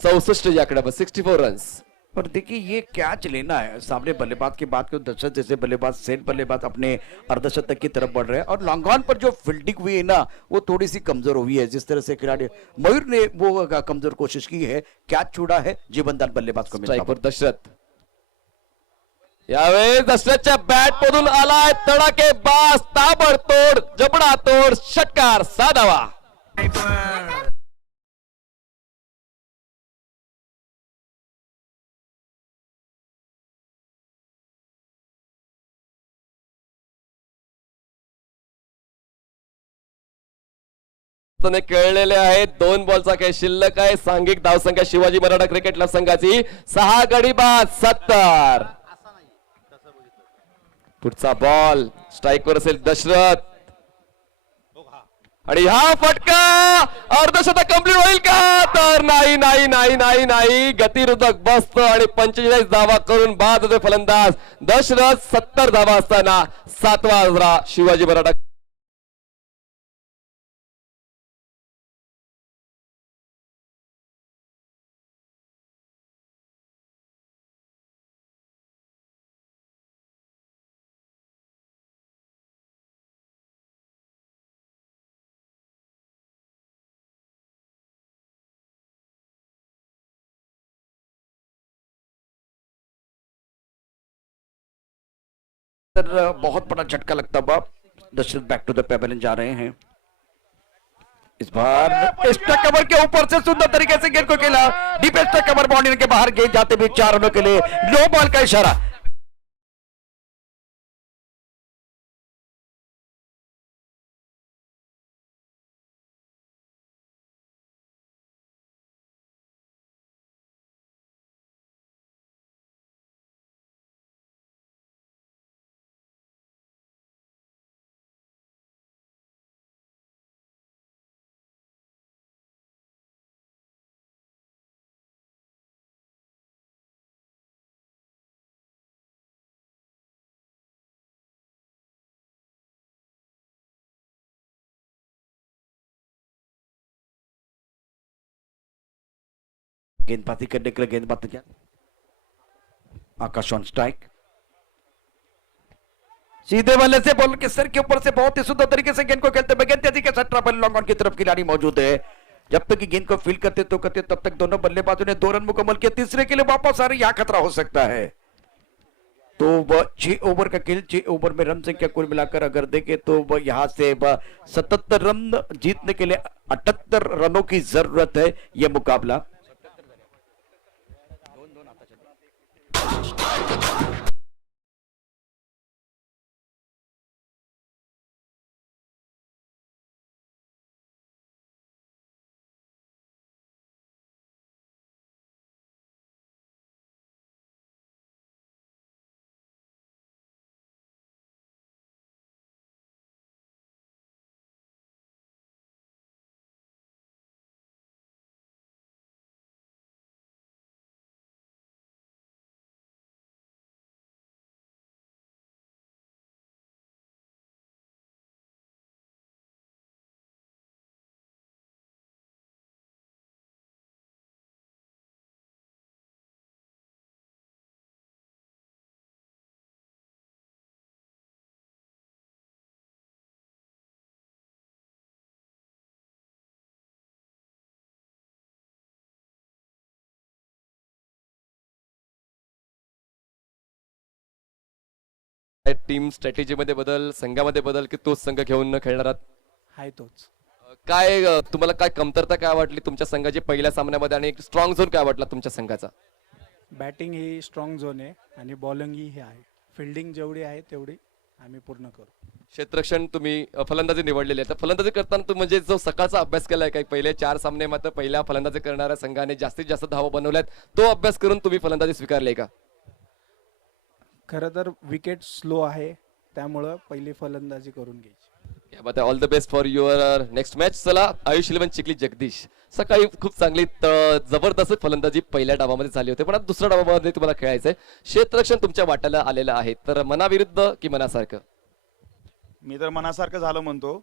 64 या आकड्यावर 64 रन्स. और देखिए ये कैच लेना है। सामने बल्लेबाज की बात करूं, दशरथ जैसे बल्लेबाज, सेट बल्लेबाज अपने अर्धशतक की तरफ बढ़ रहे हैं और लॉन्ग ऑन पर जो फील्डिंग हुई है ना वो थोड़ी सी कमजोर हुई है। जिस तरह से खिलाड़ी मयूर ने वो कमजोर कोशिश की है, कैच छुड़ा है, जीवनदान बल्लेबाज को मिला। स्ट्राइकवर दशरथ. यावेळेस दशरथच्या बॅट मधून आलाय तडाखेबाज ताबडतोड जबडातोड षटकार. 6 धावा. खेळलेले आहेत. 2 बॉलचा खेळ शिल्लक आहे. सांघिक धावसंख्या शिवाजी मराठा क्रिकेट क्लब संघाची 6 गडी बाद 70. पुढचा बॉल स्ट्राइकवर असेल दशरथ आणि हा फटका अर्धशतक कंप्लीट होईल का? तर नाही नाही नाही नाही नाही. गतिरोधक बसतो आणि 45 धावा करून बाद होते फलंदाज दशरथ. 70 धावा असताना 7वा शिवाजी मराठा. बहुत बड़ा झटका लगता हुआ Dashrath back to the pavilion जा रहे हैं। इस बार स्टक कवर के ऊपर से सुंदर तरीके से गेंद को खेला। डीप स्टक कवर बाउंड्री के बाहर गेंद जाते हुए 4 रनों के लिए नो बॉल का इशारा। गेंदबाजी करने के लिए गेंदबाज क्या आकाश ऑन स्ट्राइक। सीधे बल्ले से बॉल के सर के ऊपर से बहुत ही सुंदर तरीके से गेंद को खेलते हुए गेंद तेजी के सट्टा पर लॉन्ग ऑन की तरफ खिलाड़ी मौजूद है। जब तक कि गेंद को फील करते तो करते तब तक दोनों बल्लेबाजों ने 2 रन मुकम्मल किया। तीसरे के लिए वापस आ रहे, यहां खतरा हो सकता है। तो वह 6 ओवर का खेल, 6 ओवर में रन संख्या कुल मिलाकर अगर देखें तो वह यहां से 77 रन जीतने के लिए 78 रनों की जरूरत है। यह मुकाबला टीम स्ट्रॅटेजीमध्ये बदल, संघामध्ये बदल, की तोच संघ घेऊन खेळणार आहात? आहे तोच. काय तुम्हाला काय कमतरता काय वाटली तुमच्या संघाची पहिल्या सामन्यामध्ये आणि स्ट्रॉंग झोन काय वाटला तुमच्या संघाचा? बॅटिंग ही स्ट्रॉंग झोन आहे आणि बॉलिंग ही आहे. फिल्डिंग जेवढी आहे तेवढी आम्ही पूर्ण करू. क्षेत्ररक्षण तुम्ही फलंदाजी निवडलेली आहे, तर फलंदाजी करताना तुम्ही म्हणजे जो सकाळचा अभ्यास केलाय, काही पहिले 4 सामने मात्र पहिल्या फलंदाजी करणाऱ्या संघाने जास्तीत जास्त धावा बनवल्यात, तो अभ्यास करून तुम्ही फलंदाजी स्वीकारली का? खरं तर विकेट स्लो आहे त्यामुळं पहिली फलंदाजी करून घ्यायची. All the best for your next match. चला, आयुष 11 चिखली जगदीश, सकाळी खूप चांगली जबरदस्त फलंदाजी पहिल्या डावामध्ये झाली होती, पण आता दुसऱ्या डावामध्ये तुम्हाला खेळायचंय. क्षेत्ररक्षण तुमच्या वाट्याला आलेलं आहे, तर मनाविरुद्ध की मनासारखं? मी तर मनासारखं झालं म्हणतो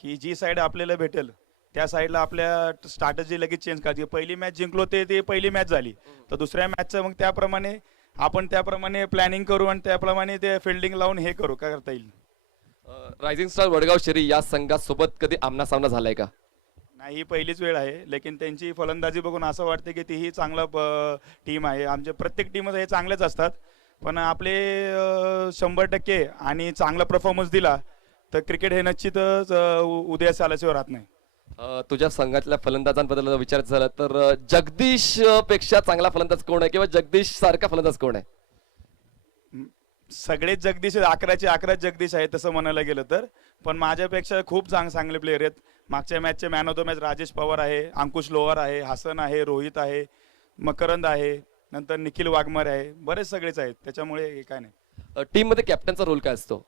की जी साईड आपल्याला भेटेल त्या साईडला आपल्या स्ट्रॅटजी लगेच चेंज करायची. पहिली मॅच जिंकलो ते पहिली मॅच झाली, तर दुसऱ्या मॅचचं मग त्याप्रमाणे आपण त्याप्रमाणे प्लॅनिंग करू आणि त्याप्रमाणे ते फिल्डिंग लावून हे करू, काय करता येईल. रायझिंग स्टार वडगाव शरी या संघासोबत कधी आमना सामना झालाय का? नाही, ही पहिलीच वेळ आहे, लेकिन त्यांची फलंदाजी बघून असं वाटतं की तीही चांगलं टीम आहे. आमचे प्रत्येक टीमच हे चांगलेच असतात, पण आपले 100% आणि चांगला परफॉर्मन्स दिला तर क्रिकेट हे निश्चितच उदयास आल्याशिवाय राहत नाही. तुझ्या संघातल्या फलंदाजांबद्दल विचारायचं झालं तर जगदीश पेक्षा चांगला फलंदाज कोण आहे, किंवा जगदीश सारखा फलंदाज कोण आहे? सगळेच जगदीश 11चे 11 जगदीश आहेत तसं म्हणायला गेलं तर, पण माझ्यापेक्षा खूप चांगले प्लेयर आहेत. मागच्या मॅचचे man of the match Rajesh Pawar आहे, अंकुश लोहार आहे, हसन आहे, रोहित आहे, मकरंद आहे, नंतर निखिल वाघमार आहे, बरेच सगळेच आहेत. त्याच्यामुळे हे काय नाही. टीम मध्ये कॅप्टनचा रोल काय असतो?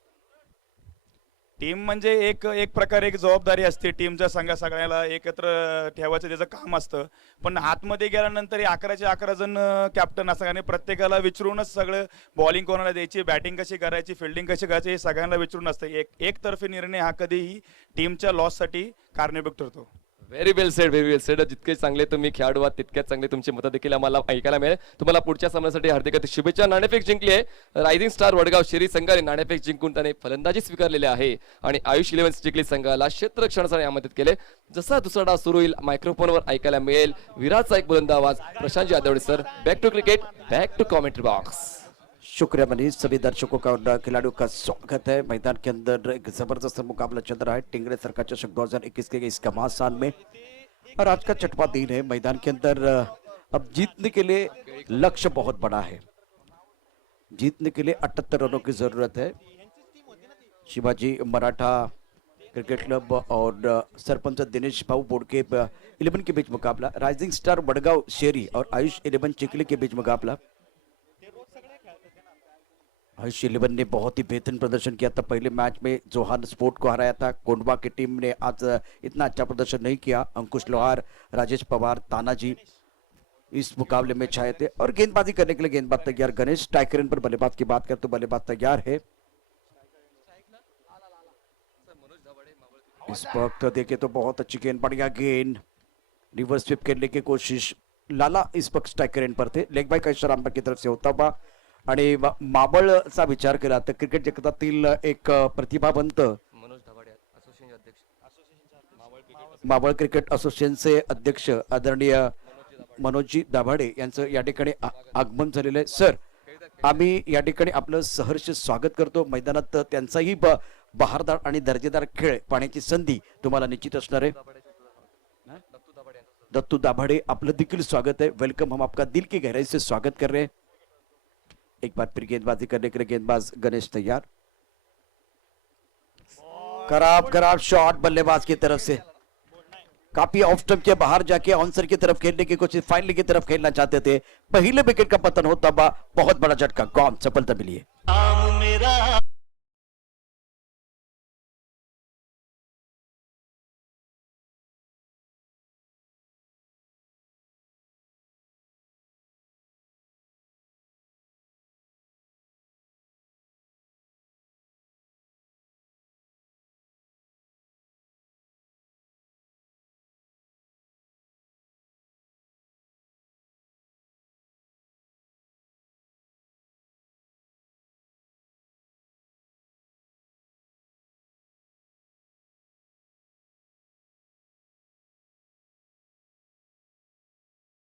टीम म्हणजे एक एक प्रकारे एक जबाबदारी असते. टीमच्या सगळ्याला एकत्र ठेवायचं त्याचं काम असतं, पण आतमध्ये गेल्यानंतर 11चे 11 जण कॅप्टन असतात आणि प्रत्येकाला विचारूनच सगळं बॉलिंग कोणाला द्यायची, बॅटिंग कशी करायची, फिल्डिंग कशी करायची हे सगळ्यांना विचारून असतं. एकतर्फी निर्णय हा कधीही टीमच्या लॉससाठी कारणीभूत ठरतो. Very well said, very well said. जितके चांगले तुम्ही खेळाडू आहात तितक्याच चांगले तुमची मतं देखील आम्हाला ऐकायला मिळेल. तुम्हाला पुढच्या सामन्यासाठी हार्दिक शुभेच्छा. नाणेफेक जिंकली आहे रायझिंग स्टार वडगाव शरी संघाने. नाणेफेक जिंकून त्याने फलंदाजी स्वीकारलेली आहे आणि आयुष 11 चिखली संघाला क्षेत्ररक्षणासाठी आमंत्रित केले. जसा दुसरा डाव सुरू होईल मायक्रोफोनवर ऐकायला मिळेल विराटचा एक बुलंद आवाज. Prashant Yadavde sir, back to cricket, back to commentary box. शुक्रिया मनीष. सभी दर्शकों का और खिलाड़ियों का स्वागत है. मैदान के अंदर एक जबरदस्त मुकाबला चल रहा है टिंगरे सरकार चषक 2021 के इस घमासान में, और आज का छठवां दिन है. मैदान के अंदर अब जीतने के लिए लक्ष्य बहुत बड़ा है. जीतने के लिए 78 रनों की जरूरत है. शिवाजी मराठा क्रिकेट क्लब और सरपंच दिनेश भाऊ बोडके 11 के बीच मुकाबला. राइजिंग स्टार वडगांव शेरी और आयुष 11 चिखली के बीच मुकाबला. आयुष 11 ने बहुत ही बेहतरीन प्रदर्शन किया था पहले मैच में. जोहान स्पोर्ट को हराया था. कोंडवा की टीम ने आज इतना अच्छा प्रदर्शन नहीं किया. अंकुश लोहार, राजेश पवार, तानाजी इस मुकाबले में छाए थे. और गेंदबाजी करने के लिए गेंदबाज तैयार. गणेश टाइकरन पर बल्लेबाज की बात करें तो बल्लेबाज तैयार है. इस वक्त देखे तो बहुत अच्छी गेंद, बढ़िया गेंद, रिवर्स स्वीप करने की कोशिश. लाला इस वक्त टाइकरन पर थे. लेग बाय का इशारा अंपायर की तरफ से होता हुआ. आणि माबळचा विचार केला तर क्रिकेट जगतातील एक प्रतिभावंत माबळ क्रिकेट असोसिएशनचे अध्यक्ष आदरणीय मनोजी दाभाडे यांचं या ठिकाणी आगमन झालेलं आहे. सर, आम्ही या ठिकाणी आपलं सहर्ष स्वागत करतो. मैदानात त्यांचाही बहारदार आणि दर्जेदार खेळ पाहण्याची संधी तुम्हाला निश्चित असणार आहे. दत्तू दाभाडे, आपलं देखील स्वागत है. वेलकम. हम आपका दिल की गहराई से स्वागत कर रहे हैं. एक बार फिर गेंदबाजी करने के लिए गेंदबाज गणेश तैयार. खराब शॉट बल्लेबाज की तरफ से. काफी ऑफ स्टंप के बाहर जाके ऑनसर की तरफ खेलने की कोशिश, फाइनल की तरफ खेलना चाहते थे. पहले विकेट का पतन होता बहुत बड़ा झटका. कौन सफलता मिली है.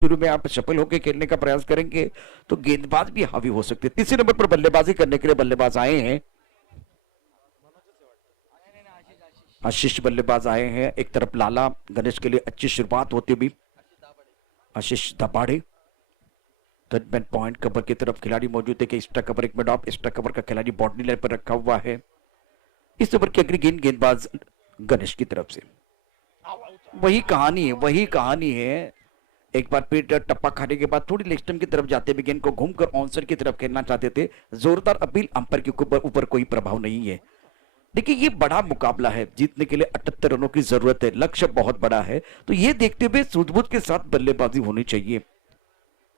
शुरू में आप सफल होकर खेलने का प्रयास करेंगे तो गेंदबाज भी हावी हो सकते हैं. तीसरे नंबर पर बल्लेबाजी करने के लिए बल्लेबाज आए हैं आशीष बल्लेबाज आए हैं, एक तरफ लाला, गणेश के लिए अच्छी शुरुआत होती हुई आशीष दबाड़े। थर्ड मैन पॉइंट कवर की तरफ खिलाड़ी मौजूद है कि एक्स्ट्रा कवर एक मिनट ऑफ, एक्स्ट्रा कवर का खिलाड़ी बॉडी लाइन पर रखा हुआ है। इस ओवर की अगली गेंदबाज गणेश की तरफ से। वही कहानी है। एक बार फिर टप्पा खाने के बाद थोड़ी लेग स्टंप की तरफ जाते हुए गेंद को घूमकर ऑनसर की तरफ खेलना चाहते थे। जोरदार अपील, अंपायर के ऊपर कोई प्रभाव नहीं है। देखिए ये बड़ा मुकाबला है, जीतने के लिए 78 रनों की जरूरत है, लक्ष्य बहुत बड़ा है, तो ये देखते हुए सूझबूझ के साथ बल्लेबाजी होनी चाहिए।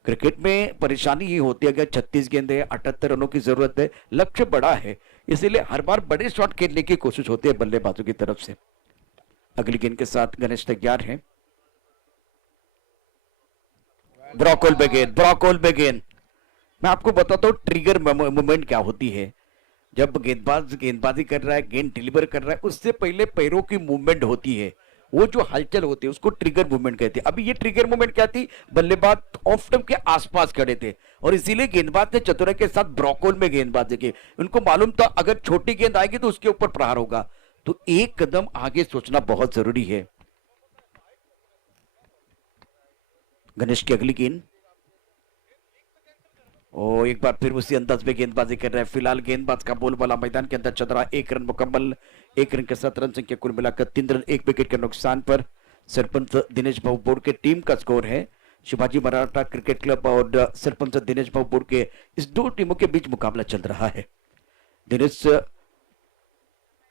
क्रिकेट में परेशानी ये होती है, अगर 36 गेंद है, 78 रनों की जरूरत है, लक्ष्य बड़ा है, इसीलिए हर बार बड़े शॉट खेलने की कोशिश होती है बल्लेबाजों की तरफ से। अगली गेंद के साथ गणेश तैयार है। ब्रॉकोल बेगेन। मैं आपको बताता हूं ट्रिगर मूवमेंट क्या होती है। जब गेंदबाज गेंदबाजी कर रहा है, गेंद डिलीवर कर रहा है, उससे पहले पैरों की मूवमेंट होती है, वो जो हलचल होती है उसको ट्रिगर मूवमेंट कहते हैं। अभी ये ट्रिगर मूवमेंट क्या थी, बल्लेबाज ऑफ स्टंप के आसपास खड़े थे और इसीलिए गेंदबाज ने चतुराई के साथ ब्रॉकोल में गेंदबाजी की। उनको मालूम था अगर छोटी गेंद आएगी तो उसके ऊपर प्रहार होगा, तो एक कदम आगे सोचना बहुत जरूरी है। गणेश की अगली गेंद, और एक बार फिर उसी अंदाज में गेंदबाजी कर रहे हैं। फिलहाल गेंदबाज का बोल वाला मैदान के अंदर चल रहा, 1 रन मुकम्मल, 1 रन के साथ रन संख्या कुल मिलाकर 3 रन 1 विकेट के नुकसान पर। सरपंच दिनेश बाबू बोर्ड के टीम का स्कोर है। शिवाजी मराठा क्रिकेट क्लब और सरपंच दिनेश बाबू बोर्ड के इस दो टीमों के बीच मुकाबला चल रहा है। दिनेश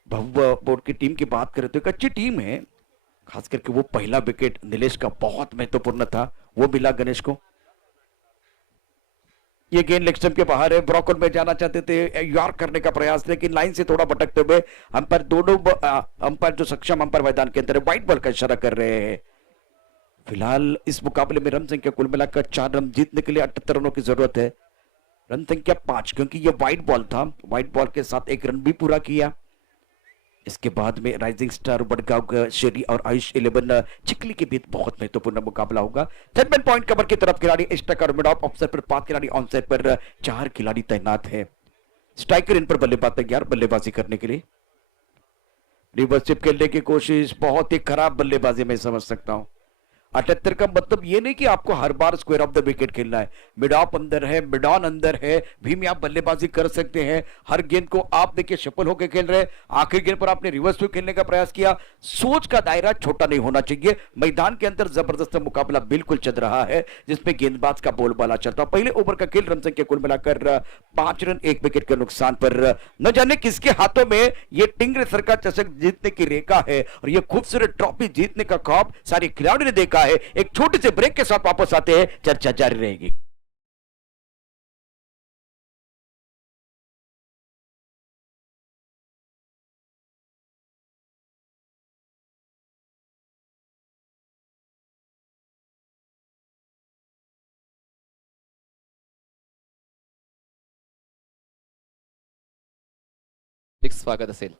बाबू बोर्ड की टीम की बात करें तो एक अच्छी टीम है, खास करके वो पहला विकेट नीलेश का बहुत महत्वपूर्ण था, वो मिला गणेश को। ये गेंद लेग स्टंप के बाहर है, ब्रॉकोल में जाना चाहते थे, यार करने का प्रयास, लेकिन लाइन से थोड़ा भटकते हुए अंपायर दोनों अंपायर जो सक्षम अंपायर मैदान के अंदर व्हाइट बॉल का इशारा कर रहे हैं। फिलहाल इस मुकाबले में रन संख्या कुल मिलाकर 4 रन, जीतने के लिए 78 रनों की जरूरत है। रन संख्या 5, क्योंकि ये व्हाइट बॉल था, व्हाइट बॉल के साथ 1 रन भी पूरा किया। इसके बाद में राइजिंग स्टार बड़गांव शेरी और आयुष 11 चिकली के बीच बहुत महत्वपूर्ण मुकाबला होगा। थर्ड मैन पॉइंट कवर की तरफ खिलाड़ी extra cover mid of offside पर 5 खिलाड़ी ऑन साइड पर 4 खिलाड़ी तैनात है। स्ट्राइकर इन पर बल्लेबाज तैयार बल्लेबाजी करने के लिए। रिवर्सिप खेलने की कोशिश, बहुत ही खराब बल्लेबाजी मैं समझ सकता हूं। 78 का मतलब ये नहीं कि आपको हर bar square of the wicket खेलना है, मिड ऑफ अंदर है, मिड ऑन अंदर है, भी में आप बल्लेबाजी कर सकते हैं। हर गेंद को आप देखिए सफल होकर खेल रहे हैं, आखिरी गेंद पर आपने रिवर्स स्वीप खेलने का प्रयास किया। सोच का दायरा छोटा नहीं होना चाहिए। मैदान के अंदर जबरदस्त मुकाबला बिल्कुल चल रहा है, जिसमें गेंदबाज का बोलबाला चलता। पहले ओवर का खेल, रन संख्या कुल मिलाकर 5 रन 1 विकेट के नुकसान पर। न जाने किसके हाथों में ये टिंगरे सर का चषक जीतने की रेखा है और ये खूबसूरत ट्रॉफी जीतने का ख्वाब सारे खिलाड़ियों ने देखा है। एक छोटे से ब्रेक के साथ वापस आते हैं, चर्चा जारी रहेगी। स्वागत असेल।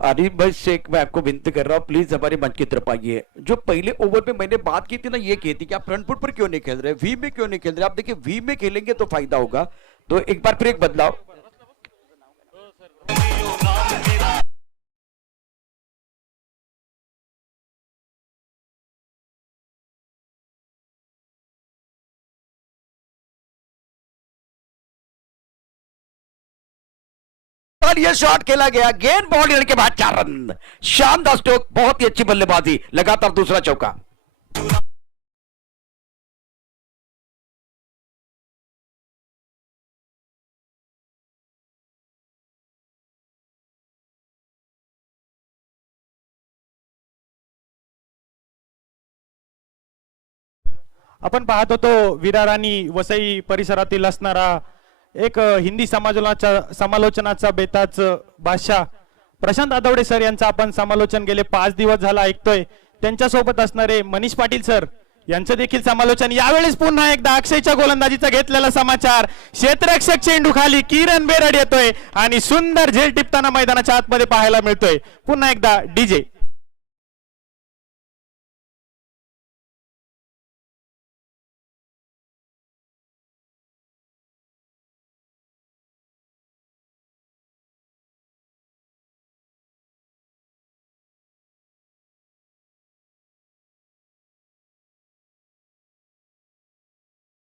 आरिफ भाई शेख, मैं आपको विनती कर रहा हूं प्लीज हमारे मंच की तरफ आइए। जो पहले ओवर में मैंने बात की थी ना, ये की थी कि आप फ्रंट फुट पर क्यों नहीं खेल रहे, वी में क्यों नहीं खेल रहे। आप देखिए वी में खेलेंगे तो फायदा होगा। तो एक बार फिर एक बदलाव, और ये शॉट खेला गया, गेंद बॉल के बाद 4 रन। शानदार स्ट्रोक, बहुत ही अच्छी बल्लेबाजी, लगातार दूसरा चौका। आपण पाहत होतो विरार आणि वसई परिसरातील असणारा एक हिंदी समालोचनाचा बेताच बादशाह प्रशांत आदवडे सर यांचं आपण समालोचन गेले 5 दिवस झाला ऐकतोय। त्यांच्यासोबत असणारे मनीष पाटील सर यांचं देखील समालोचन। यावेळेस पुन्हा एकदा अक्षयच्या गोलंदाजीचा घेतलेला समाचार, क्षेत्ररक्षक चेंडू खाली, किरण बेरड येतोय आणि सुंदर झेल टिपताना मैदानाच्या आतमध्ये पाहायला मिळतोय। पुन्हा एकदा डीजे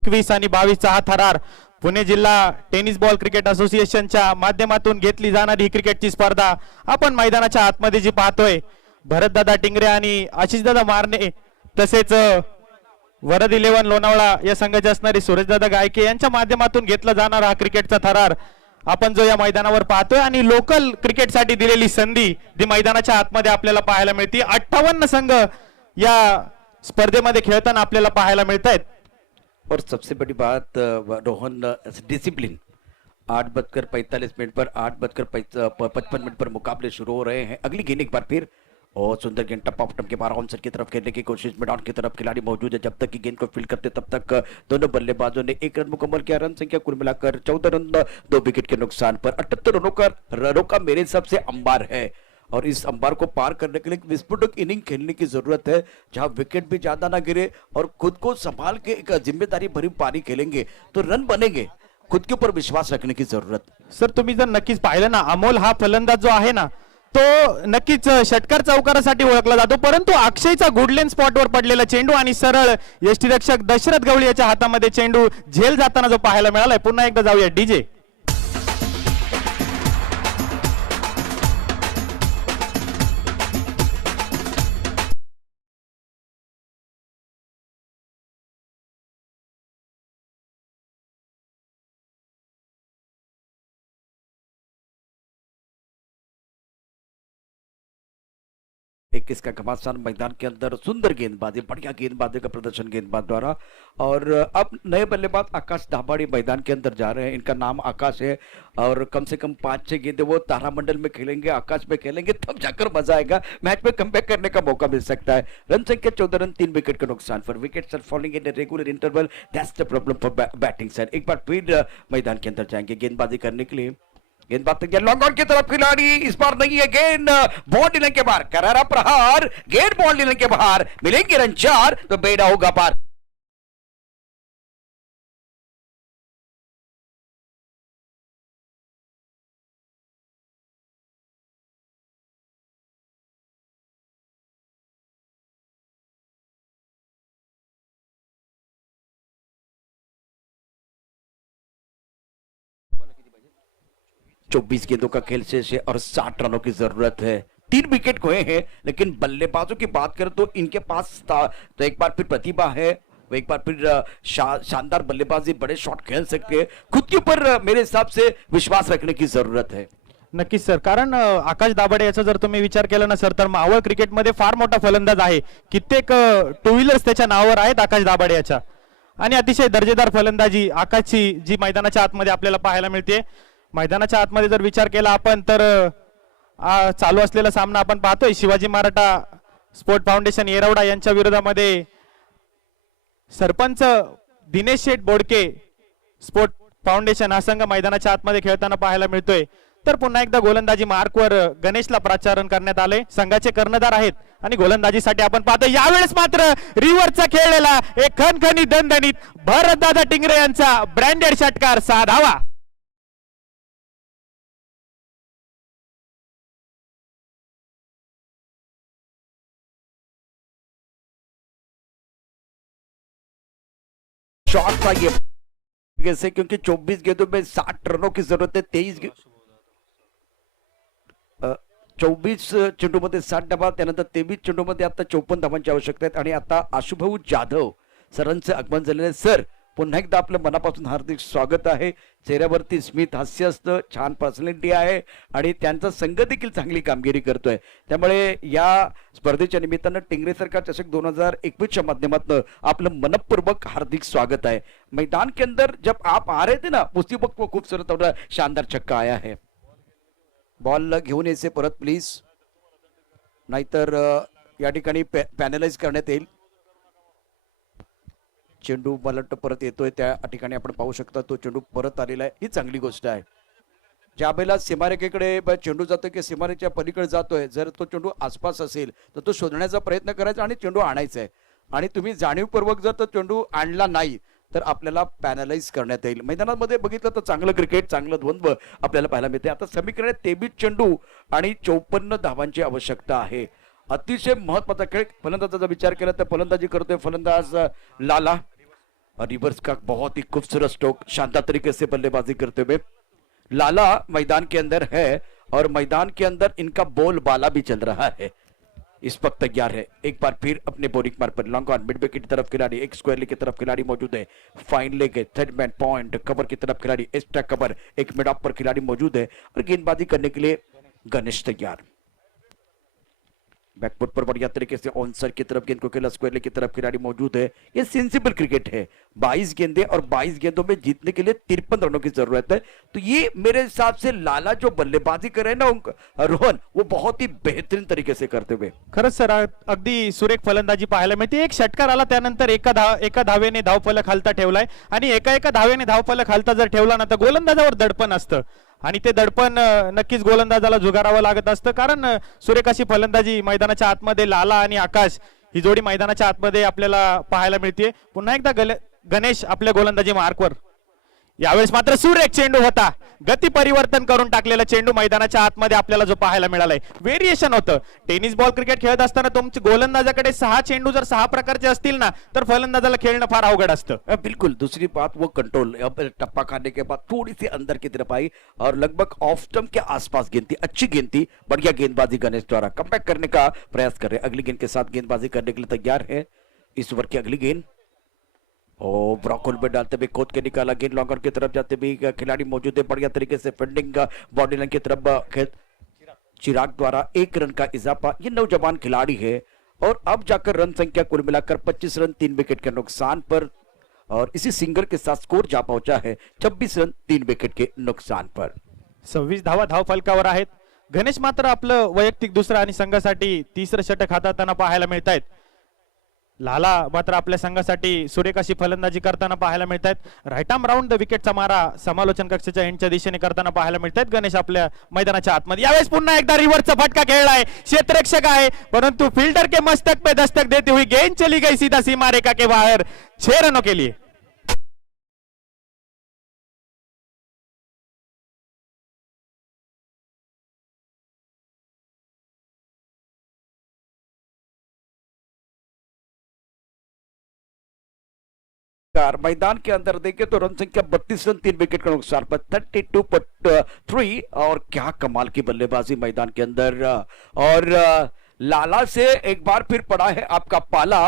21 आणि 22चा हा थरार पुणे जिल्हा टेनिस बॉल क्रिकेट असोसिएशनच्या माध्यमातून घेतली जाणारी ही क्रिकेटची स्पर्धा आपण मैदानाच्या आतमध्ये जी पाहतोय, भरतदादा टिंगरे आणि आशिषदादा मारणे तसेच वरद 11 लोणावळा या संघाचे असणारे सुरेशदादा गायके यांच्या माध्यमातून घेतला जाणारा हा क्रिकेटचा थरार आपण जो या मैदानावर पाहतोय आणि लोकल क्रिकेटसाठी दिलेली संधी जी मैदानाच्या आतमध्ये आपल्याला पाहायला मिळते. 58 संघ या स्पर्धेमध्ये खेळताना आपल्याला पाहायला मिळत आहेत. और सबसे बड़ी बात रोहन, डिसिप्लिन. 8:45 पर 8:55 पर मुकाबले शुरू हो रहे हैं. अगली गेंद एक बार फिर और सुंदर गेंद टप ऑफ टप के बाहर ऑन साइड की तरफ खेलने की कोशिश, मैदान की तरफ खिलाड़ी मौजूद है. जब तक कि गेंद को फील्ड करते तब तक दोनों बल्लेबाजों ने 1 रन मुकम्मल किया. रन संख्या कुल मिलाकर 14 रन 2 विकेट के नुकसान पर. 78 रनों का मेरे हिसाब से अंबार है और इस अंबार को पार करने के लिए एक विस्फोटक इनिंग खेलने की जरूरत है जहां विकेट भी ज्यादा ना गिरे और खुद को संभाल के एक जिम्मेदारी भरी पारी खेलेंगे तो रन बनेंगे. खुद के ऊपर विश्वास रखने की जरूरत. सर तुम्ही जर नक्कीच पाहिलं ना, अमोल हा फलंदाज जो आहे ना तो नक्कीच षटकार चौकारासाठी ओळखला जातो, परंतु अक्षयचा गुडलेन स्पॉटवर पडलेला चेंडू आणि सरळ यष्टीरक्षक दशरथ गवळी याच्या हातामध्ये चेंडू झेल जाताना जो पाहायला मिळालाय. पुन्हा एकदा जाऊया डीजे. एक इसका घमासान मैदान के अंदर सुंदर गेंदबाजी, बढ़िया गेंदबाजी का प्रदर्शन गेंदबाज द्वारा. और अब नए बल्लेबाज आकाश दाभाड़ी मैदान के अंदर जा रहे हैं. इनका नाम आकाश है और कम से कम 5-6 गेंदें वो तारामंडल में खेलेंगे, आकाश में खेलेंगे, तब जाकर मजा आएगा. मैच में कमबैक करने का मौका मिल सकता है. रन संख्या 14 रन 3 विकेट का नुकसान पर. Wickets are falling in regular interval. That's the problem for batting sir. एक बार फिर मैदान के अंदर जाएंगे गेंदबाजी करने के लिए. गेंदबाज तक लॉन्ग ऑन की तरफ खिलाड़ी, इस बार नहीं है गेंद बॉल लेने के बाहर. करारा प्रहार, गेंद बॉल लेने के बाहर. मिलेंगे रन 4 तो बेड़ा होगा पार. चौबीस गेंदों का खेल शेष है और 60 रनों की जरूरत है. 3 विकेट खोए हैं लेकिन बल्लेबाजों की बात करें तो इनके पास तो एक बार फिर प्रतिभा है, वो एक बार फिर शानदार बल्लेबाजी, बड़े शॉट खेल सकते हैं. खुद के ऊपर मेरे हिसाब से विश्वास रखने की जरूरत है. नक्कीच सर, कारण आकाश दाभाडे याचा जर तुम्ही विचार केला ना सर तर मावळ क्रिकेटमध्ये फार मोठा फलंदाज आहे. कित्येक 2 व्हीलर्स त्याच्या नावावर आहेत आकाश दाभाडे याच्या आणि अतिशय दर्जेदार फलंदाजी आकाशची जी मैदानाच्या आतमध्ये आपल्याला पाहायला मिळते. मैदानाच्या आतमध्ये जर विचार केला आपण तर चालू असलेला सामना आपण पाहतोय. शिवाजी मराठा स्पोर्ट फाउंडेशन येरवडा यांच्या विरोधामध्ये सरपंच दिनेश शेठ बोडके स्पोर्ट फाउंडेशन हा संघ मैदानाच्या आतमध्ये खेळताना पाहायला मिळतोय. तर पुन्हा एकदा गोलंदाजी मार्कवर गणेशला प्राचारण करण्यात आले. संघाचे कर्णधार आहेत आणि गोलंदाजीसाठी आपण पाहतो यावेळेस मात्र रिव्हरचा खेळलेला एक खणखणीत दणदणीत भरतदादा टिंगरे यांचा ब्रँडेड षटकार 6 धावा. शॉट था ये कैसे, क्योंकि 24 गेंदों में 60 रनों की जरूरत है. 24 चेंडूमध्ये 60 धावा, त्यानंतर 23 चेंडूमध्ये आता 54 धावांची आवश्यकता आहे. आणि आता आशुभाऊ जाधव सरांचं आगमन झालेलं आहे. सर पुन्हा एकदा आपलं मनापासून हार्दिक स्वागत आहे. चेहऱ्यावरती स्मित हास्य असतं, छान पर्सनॅलिटी आहे आणि त्यांचा संघ देखील चांगली कामगिरी करतोय. त्यामुळे या स्पर्धेच्या निमित्तानं टिंगरे सरकार चषक 2021च्या माध्यमातून आपलं मनपूर्वक हार्दिक स्वागत आहे. मैदान के अंदर जब आप आ रहे थे ना उसी वक्त वो खूबसूरत और शानदार छक्का आया है. बॉल घेऊन यायचे परत प्लीज, नाहीतर या ठिकाणी पॅनलाइज करण्यात येईल. चेंडू मला वाटतं परत येतोय, त्या ठिकाणी आपण पाहू शकता तो चेंडू परत आलेला आहे. ही चांगली गोष्ट आहे. ज्या वेळेला सीमारेखेकडे चेंडू जातो की सीमारेच्या पलीकडे जातोय, जर तो चेंडू आसपास असेल तर तो शोधण्याचा प्रयत्न करायचा आणि चेंडू आणायचा आहे. आणि तुम्ही जाणीवपूर्वक जर तो चेंडू आणला नाही तर आपल्याला पॅनलाइज करण्यात येईल. मैदानामध्ये बघितलं तर चांगलं क्रिकेट, चांगलं द्वंद्व आपल्याला पाहायला मिळते. आता समीकरण 23 चेंडू आणि 54 धावांची आवश्यकता आहे. अतिशय महत्वाचा खेळ. फलंदाजाचा विचार केला तर फलंदाजी करतोय फलंदाज लाला. और रिवर्स का बहुत ही खूबसूरत स्ट्रोक, शानदार तरीके से बल्लेबाजी करते हुए लाला मैदान के अंदर है और मैदान के अंदर इनका बॉल बाला भी चल रहा है। इस वक्त तैयार है, एक बार फिर अपने बोरिंग मार्क पर लॉन्ग ऑन मिड विकेट की तरफ खिलाड़ी, एक स्क्वायर की तरफ खिलाड़ी मौजूद है, fine leg third man point cover की तरफ खिलाड़ी, एक्स्ट्रा कवर एक मिड ऑफ पर खिलाड़ी मौजूद है और गेंदबाजी करने के लिए गणेश तैयार। बैकफुट पर बढ़िया तरीके से ऑन साइड की तरफ गेंद को खेला, स्क्वायर की तरफ खिलाड़ी मौजूद है। ये सेंसिबल क्रिकेट है, 22 गेंदे और 22 गेंदों में जीतने के लिए 53 रनों की जरूरत है। तो ये मेरे हिसाब से लाला जो बल्लेबाजी कर रहे हैं ना रोहन, वो बहुत ही बेहतरीन तरीके से करते हुए। खरंच सर अगदी सुरेख फलंदाजी पाहायला मिळते। एक षटकार आला त्यानंतर एका धावेने धावफलक हालता ठेवलाय आणि एका धावेने धावफलक हालता जर ठेवला ना तर गोलंदाजावर दडपण असतं आणि ते दडपण नक्कीच गोलंदाजाला झुगारावं लागत असतं, कारण सुरेख अशी फलंदाजी मैदानाच्या आतमध्ये लाला आणि आकाश ही जोडी मैदानाच्या आतमध्ये आपल्याला पाहायला मिळते। पुन्हा एकदा गणेश आपल्या गोलंदाजी मार्कवर, यावेळेस मात्र सुरेख चेंडू होता, गती परिवर्तन करून टाकलेला चेंडू मैदानाच्या आतमध्ये आपल्याला जो पाहायला मिळालाय। व्हेरिएशन होतं, टेनिस बॉल क्रिकेट खेळत असताना तुमच्या गोलंदाजाकडे 6 चेंडू जर 6 प्रकारचे असतील ना तर फलंदाजाला खेळणं फार अवघड असतं। बिल्कुल, दूसरी बात वो कंट्रोल, टप्पा खाने के बाद थोड़ी सी अंदर की तरफ आई और लगभग ऑफ स्टंप के आसपास गेंद थी, अच्छी गेंद थी, बढ़िया गेंदबाजी गणेश द्वारा कमबैक करने का प्रयास कर रहे। अगली गेंद के साथ गेंदबाजी करने के लिए तैयार है। इस ओवर की अगली गेंद ब्रॉकोल में डालते हुए खोद के निकाला, गेंद लॉन्गर की तरफ जाते हुए खिलाड़ी मौजूद है, बढ़िया तरीके से फील्डिंग बॉडी लाइन की तरफ चिराग द्वारा 1 रन का इजाफा। ये नौजवान खिलाड़ी है और अब जाकर रन संख्या कुल मिलाकर 25 रन 3 विकेट के नुकसान पर और इसी सिंगल के साथ स्कोर जा पहुंचा है 26 रन 3 विकेट के नुकसान पर। 26 धावा धावफलकावर आहेत। गणेश मात्र आपलं वैयक्तिक दुसरं आणि संघासाठी तिसरं षटक हाताळताना पाहायला मिळत आहेत। लाला मात्र आपल्या संघासाठी सुरेख अशी फलंदाजी करताना पाहायला मिळत आहेत। राईट आर्म राऊंड द विकेटचा मारा समालोचन कक्षाच्या एंडच्या दिशेने करताना पाहायला मिळत आहेत गणेश आपल्या मैदानाच्या आतमध्ये। यावेळेस पुन्हा एकदा रिव्हर्सचा फटका खेळलाय, क्षेत्ररक्षक आहे परंतु फील्डर के मस्तक पे दस्तक देती हुई गेंद चली गई सीधा सीमा रेखा के बाहर 6 रनों के लिए। मैदान के अंदर देखे तो रन संख्या 32 रन 3 विकेट का नुकसान पर 32.3 और क्या कमाल की बल्लेबाजी मैदान के अंदर। और लाला से एक बार फिर पड़ा है आपका पाला,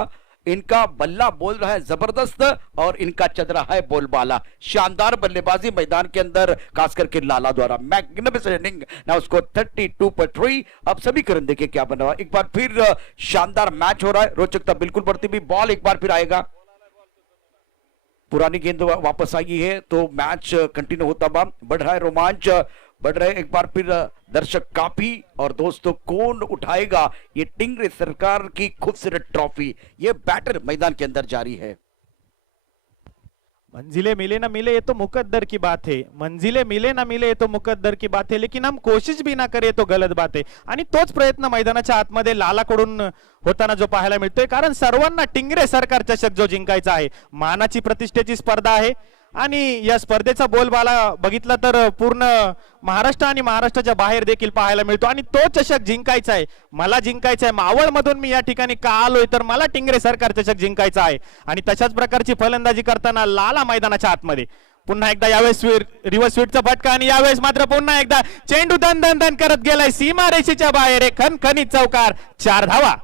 इनका बल्ला बोल रहा है जबरदस्त और इनका चल रहा है बोलबाला। शानदार बल्लेबाजी मैदान के अंदर खास करके लाला द्वारा, मैग्निफिसेंट इनिंग। Now score 32.3। अब सभी करन देखिए क्या बना हुआ, एक बार फिर शानदार मैच हो रहा है, रोचकता बिल्कुल बढ़ती हुई। बॉल एक बार फिर आएगा, पुरानी गेंद वापस आई है तो मैच कंटिन्यू होता हुआ बढ़ रहा है, रोमांच बढ़ रहे। एक बार फिर दर्शक काफी और दोस्तों कौन उठाएगा ये टिंगरे सरकार की खूबसूरत ट्रॉफी, ये बैटर मैदान के अंदर जारी है। मंजिलें मिले ना मिले ये तो मुकद्दर की बात है, मंजिलें मिले ना मिले ये तो मुकद्दर की बात है, लेकिन हम कोशिश भी ना करे तो गलत बात है। आणि तोच प्रयत्न मैदानाच्या आतमध्ये लालाकडून होताना जो पाहायला मिळतोय, कारण सर्वांना टिंगरे सरकार चषक जो जिंकायचा आहे, मानाची प्रतिष्ठेची स्पर्धा आहे आणि या स्पर्धेचा बोलबाला बघितला तर पूर्ण महाराष्ट्र आणि महाराष्ट्राच्या बाहेर देखील पाहायला मिळतो आणि तो चषक जिंकायचा आहे, मला जिंकायचा आहे। मावळ मधून मी या ठिकाणी का आलोय तर मला टिंगरे सरकार चषक जिंकायचा आहे आणि तशाच प्रकारची फलंदाजी करताना लाला मैदानाच्या आतमध्ये पुन्हा एकदा यावेळेस रिव्हर्स स्वीटचा फटका आणि यावेळेस मात्र पुन्हा एकदा चेंडू दन दन दन करत गेलाय सीमा रेषेच्या बाहेर, एक खणखणीत चौकार, 4 धावा।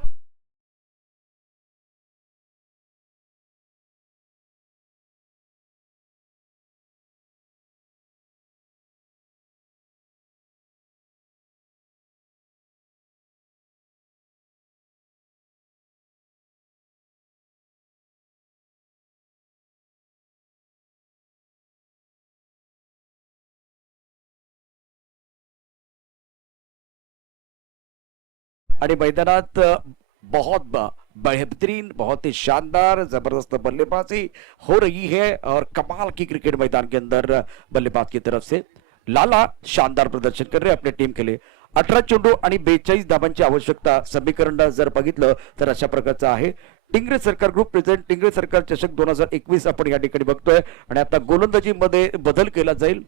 आणि मैदानात बहुत बेहतरीन, बहुत ही शानदार जबरदस्त बल्लेबाजी हो रही है और कमाल की क्रिकेट मैदान के अंदर बल्लेबाज की तरफ से लाला शानदार प्रदर्शन कर रहे अपने टीम के लिए। 18 चेंडू आणि 42 धावांची आवश्यकता, समीकरण जर बघितलं तर अशा प्रकारचं आहे। टिंगरे सरकार ग्रुप प्रेझेंट टिंगरे सरकार चषक 2021 आपण या ठिकाणी बघतोय आणि आता गोलंदाजीमध्ये बदल केला जाईल।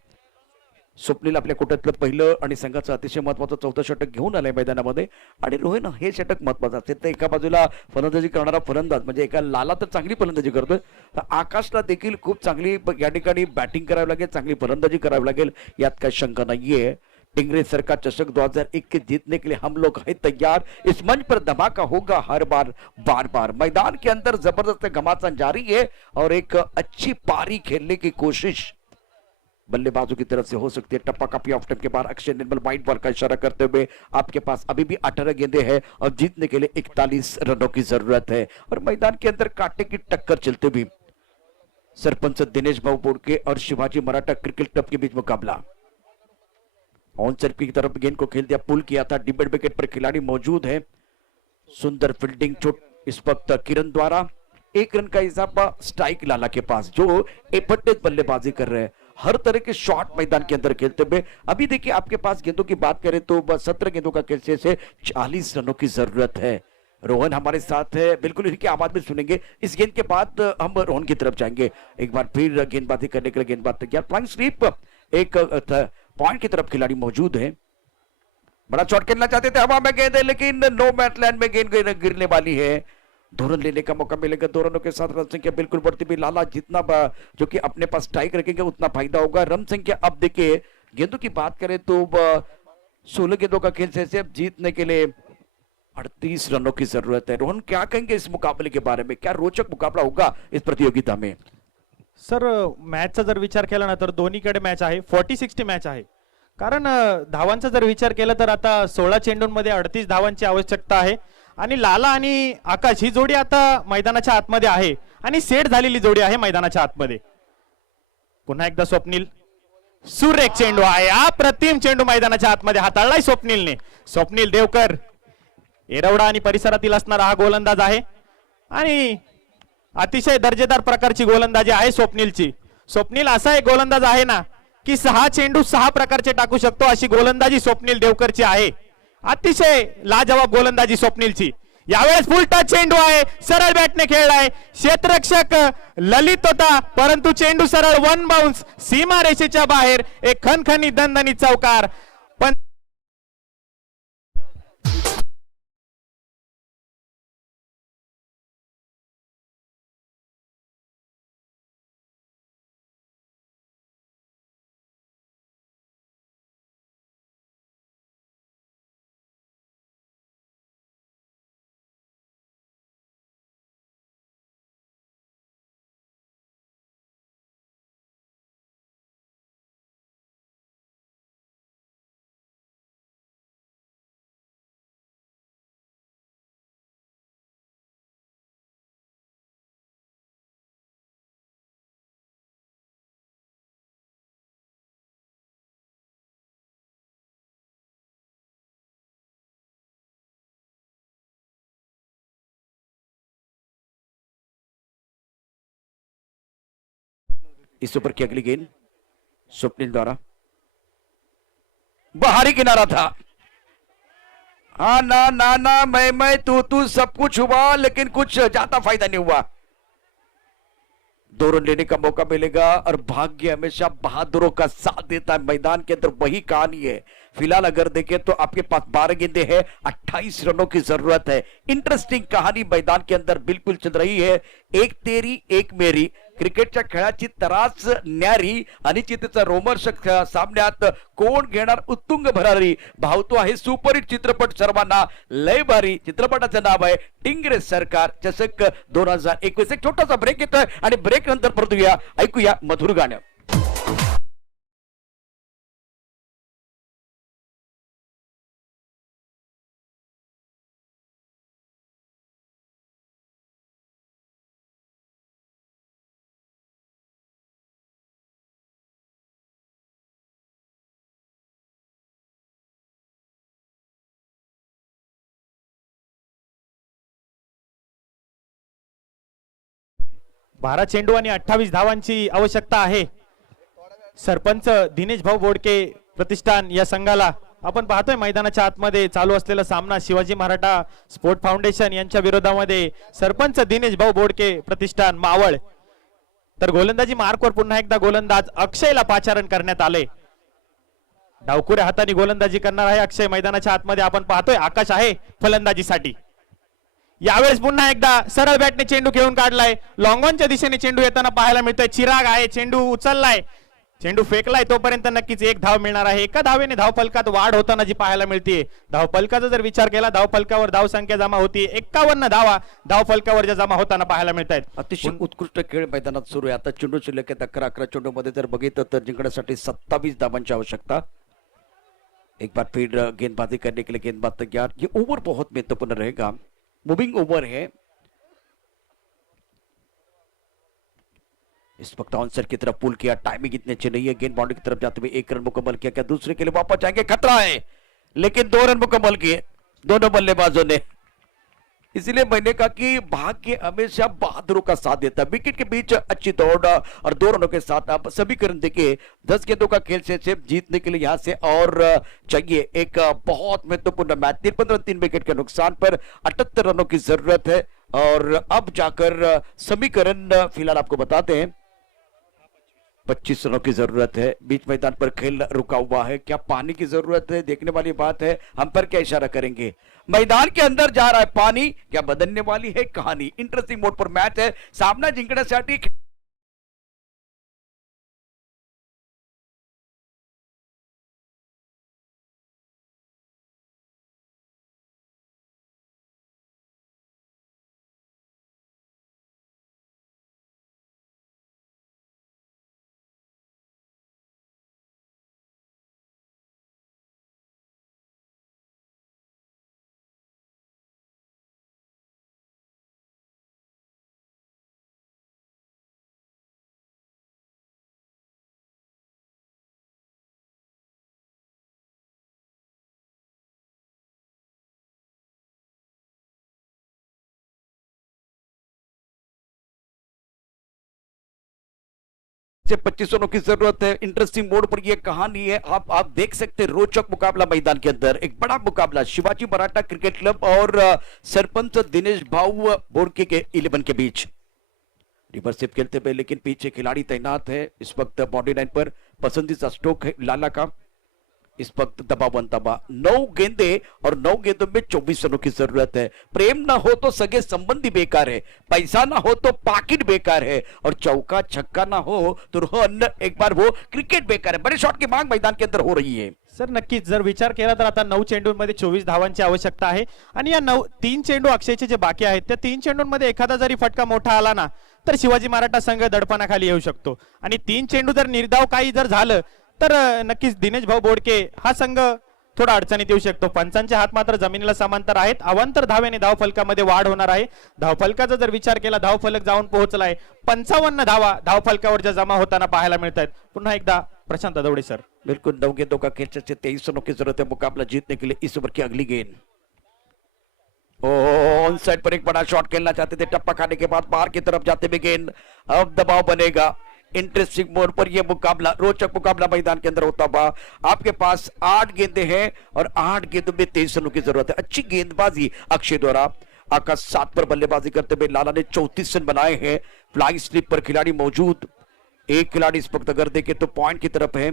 स्वप्नील आपल्या कोट्यातलं पहिलं आणि संघाचं अतिशय महत्वाचं 4थं षटक घेऊन आलंय मैदानामध्ये. आणि रोहन, हे षटक महत्वाचं असेल तर एका बाजूला फलंदाजी करणारा फलंदाज म्हणजे एका लाला तर चांगली फलंदाजी करतोय, तर आकाशला देखील खूप चांगली या ठिकाणी बॅटिंग करावी लागेल, चांगली फलंदाजी करावी लागेल, यात काही शंका नाहीये. टिंगरे सरकार चषक 2001 के जीतने के लिए हम लोग हैं तैयार, इस मंच पर धमाका होगा हर बार बार बार. मैदान के अंदर जबरदस्त घमासान जारी है और एक अच्छी पारी खेलने की कोशिश बल्लेबाजों की तरफ से हो सकती है. टप्पा काफी ऑफ टाइम के बाद अक्षय निर्मल वाइट बॉल का इशारा करते हुए आपके पास अभी भी 18 गेंदे हैं और जीतने के लिए 41 रनों की जरूरत है. और मैदान के अंदर कांटे की टक्कर चलते हुए सरपंच दिनेश भाऊ बोडके और शिवाजी मराठा क्रिकेट क्लब के बीच मुकाबला. ऑन साइड की तरफ गेंद को खेल दिया, पुल किया था, डिबेट विकेट पर खिलाड़ी मौजूद है. सुंदर फील्डिंग चोट इस वक्त किरण द्वारा. 1 रन का इजाफा स्ट्राइक लाला के पास, जो एफर्टलेस बल्लेबाजी कर रहे हैं, हर तरह के शॉट मैदान के अंदर खेलते हुए. अभी देखिए आपके पास गेंदों की बात करें तो 17 गेंदों का खेल से 40 रनों की जरूरत है. रोहन हमारे साथ है, बिल्कुल इनकी आवाज में सुनेंगे. इस गेंद के बाद हम रोहन की तरफ जाएंगे. एक बार फिर गेंदबाजी करने के लिए गेंदबाज तैयार. फ्लाइंग स्वीप एक पॉइंट की तरफ खिलाड़ी मौजूद है. बड़ा शॉट खेलना चाहते थे, हवा में गेंद है लेकिन नो बैट लैंड में गेंद गिरने वाली है. 2 रन लेने का मौका मिलेगा. 2 रनों के साथ रन संख्या बिल्कुल बढ़ती हुई. लाला जितना जो कि अपने पास स्ट्राइक रखेंगे उतना फायदा होगा. रन संख्या अब देखिए गेंदों की बात करें तो 16 गेंदों का खेल से अब जीतने के लिए 38 रनों की जरूरत है. रोहन, क्या कहेंगे इस मुकाबले के बारे में? क्या रोचक मुकाबला होगा इस प्रतियोगिता में? सर, मॅचचा जर विचार केला ना तर दोन्हीकडे मॅच आहे. 40-60 मॅच आहे. कारण धावांचा जर विचार केला तर आता 16 चेंडूंमध्ये 38 धावांची आवश्यकता आहे. आणि लाला आणि आकाश ही जोडी आता मैदानाच्या आतमध्ये आहे आणि सेट झालेली जोडी आहे मैदानाच्या आतमध्ये. पुन्हा एकदा स्वप्नील, सुरेख चेंडू आहे, अप्रतिम चेंडू मैदानाच्या आतमध्ये हाताळलाय स्वप्नीलने. स्वप्नील देवकर, एरवडा आणि परिसरातील असणारा हा गोलंदाज आहे आणि अतिशय दर्जेदार प्रकारची गोलंदाजी आहे स्वप्नीलची. स्वप्नील असा एक गोलंदाज आहे ना की 6 चेंडू 6 प्रकारचे टाकू शकतो, अशी गोलंदाजी स्वप्नील देवकरची आहे. अतिशय लाजवाब गोलंदाजी स्वप्नीलची. यावेळेस फुल टच चेंडू आहे, सरळ बॅटने खेळलाय. क्षेत्ररक्षक ललित होता परंतु चेंडू सरळ 1 बाउन्स सीमा रेषेच्या बाहेर. एक खणखणी दणदणी चौकार. पण इस ऊपर की अगली गेंद स्वप्निल द्वारा, बाहरी किनारा था. हाँ ना ना ना, मैं तू सब कुछ हुआ लेकिन कुछ ज्यादा फायदा नहीं हुआ. 2 रन लेने का मौका मिलेगा और भाग्य हमेशा बहादुरों का साथ देता है. मैदान के अंदर वही कहानी है. फिलहाल अगर देखें तो आपके पास 12 गेंदे हैं, 28 रनों की जरूरत है. इंटरेस्टिंग कहानी मैदान के अंदर बिल्कुल चल रही है. एक तेरी एक मेरी, क्रिकेटच्या खेळाची तरास न्यारी आणि चितेचा रोमर्षक सामन्यात कोण घेणार उत्तुंग भरारी. भावतो आहे सुपरहिट चित्रपट, सर्वांना लय भारी. चित्रपटाचं नाव आहे टिंगरे सरकार चषक 2021. एक छोटासा ब्रेक येतोय आणि ब्रेक नंतर परत येऊया, ऐकूया मधुर गाणं. बारा चेंडू आणि 28 धावांची आवश्यकता आहे. सरपंच दिनेश भाऊ बोडके प्रतिष्ठान या संघाला आपण पाहतोय मैदानाच्या आतमध्ये चालू असलेला सामना शिवाजी मराठा स्पोर्ट फाउंडेशन यांच्या विरोधामध्ये सरपंच दिनेश भाऊ बोडके प्रतिष्ठान मावळ. तर गोलंदाजी मार्कवर पुन्हा एकदा गोलंदाज अक्षयला पाचारण करण्यात आले. डावकुऱ्या हाताने गोलंदाजी करणार आहे अक्षय. मैदानाच्या आतमध्ये आपण पाहतोय आकाश आहे फलंदाजीसाठी. यावेळेस पुन्हा एकदा सरळ बॅटने चेंडू खेळून काढलाय. लॉंगॉनच्या दिशेने चेंडू येताना पाहायला मिळतोय. चिराग आहे, चेंडू उचललाय, चेंडू फेकलाय, तोपर्यंत नक्कीच एक धाव मिळणार आहे. एका धावेने धावफलकात वाढ होताना जी पाहायला मिळते. धावफलकाचा जर विचार केला, धावफलकावर धाव संख्या जमा होती 51 धावा धावफलकावर ज्या जमा होताना पाहायला मिळत आहेत. अतिशय उत्कृष्ट खेळ मैदानात सुरू आहे. आता चेंडू शिल्लक आहेत 11 चेंडू मध्ये जर बघितलं तर जिंकण्यासाठी 27 धावांची आवश्यकता. एक बार फिर गेंदबाजी करने के लिए गेंदबाज तैयार. ये ओवर बहुत महत्वपूर्ण रहेगा, मूविंग ओवर है. इस वक्त आंसर की तरफ पुल किया, टाइमिंग इतनी अच्छी नहीं है. गेंद बाउंड्री की तरफ जाते हुए 1 रन मुकम्मल किया. क्या दूसरे के लिए वापस जाएंगे? खतरा है, लेकिन 2 रन मुकम्मल किए दोनों बल्लेबाजों ने. इसीलिए मैंने कहा कि भाग्य हमेशा बहादुरों का साथ देता है. विकेट के बीच अच्छी दौड़ और 2 रनों के साथ आप समीकरण देखिए. 10 गेंदों का खेल से जीतने के लिए यहां से और चाहिए एक बहुत महत्वपूर्ण मैच. 53 रन 3 विकेट के नुकसान पर 78 रनों की जरूरत है. और अब जाकर समीकरण फिलहाल आपको बताते हैं. 25 रनों की जरूरत है. बीच मैदान पर खेल रुका हुआ है. क्या पानी की जरूरत है? देखने वाली बात है. हम पर क्या इशारा करेंगे? मैदान के अंदर जा रहा है पानी. क्या बदलने वाली है कहानी? इंटरेस्टिंग मोड पर मैच है. सामना जिंकण्यासाठी से 25 रनों की जरूरत है. इंटरेस्टिंग मोड पर यह कहानी है. आप देख सकते हैं रोचक मुकाबला मैदान के अंदर. एक बड़ा मुकाबला शिवाजी मराठा क्रिकेट क्लब और सरपंच दिनेश भाऊ बोरके के 11 के बीच. रिवर्सिप खेलते हुए लेकिन पीछे खिलाड़ी तैनात है. इस वक्त बाउंड्री लाइन पर पसंदीदा स्ट्रोक है लाला का. इस वक्त दबा बनतबा 9 गेंदे और 9 गेंदों में 24 रनों की जरूरत है. प्रेम ना हो तो सगे संबंधी बेकार है. पैसा ना हो तो पाकिट बेकार है. और चौका छक्का ना हो तो रन एक बार वो क्रिकेट बेकार है. बड़े शॉट की मांग मैदान के अंदर हो रही है. सर नक्कीच जर विचार केला तर आता 9 चेंडूंमध्ये 24 धावांची आवश्यकता आहे. आणि या 3 चेंडू अक्षयचे जे बाकी आहेत त्या 3 चेंडूंमध्ये एखादा जरी फटका मोठा आला ना तर शिवाजी मराठा संघ दडपणाखाली येऊ शकतो. आणि 3 चेंडू जर निर्धाव काही जर झालं तर नक्कीच दिनेश भाऊ बोडके हा संघ थोडा अडचणीत येऊ शकतो. पंचांचे हात मात्र जमिनीला समांतर आहेत. अवांतर धावेने धावफलकामध्ये वाढ होणार आहे. धावफलकाचा जर विचार केला धावफलक जाऊन पोहोचलाय 55 धावा धावफलकावर ज्या जमा होताना पाहायला मिळत आहेत. पुन्हा एकदा प्रशांत दवडे सर. बिल्कुल 9 गेंदों का खेल से 23 रनों की जरूरत है मुकाबला जीतने के लिए. इस ओवर की अगली गेंद ऑन साइड पर एक बड़ा शॉट खेलना चाहते थे. टप्पा खाने के बाद बाहर की तरफ जाते हुए गेंद. अब दबाव बनेगा. इंटरेस्टिंग मोड पर यह मुकाबला रोचक मुकाबला मैदान के अंदर होता हुआ. आपके पास 8 गेंदे हैं और 8 गेंदों में 23 रनों की जरूरत है. अच्छी गेंदबाजी अक्षय द्वारा. आकाश 7 पर बल्लेबाजी करते हुए लाला ने 34 रन बनाए हैं. फ्लाइंग स्लिप पर खिलाड़ी मौजूद. एक खिलाड़ी इस वक्त अगर देखे तो पॉइंट की तरफ है.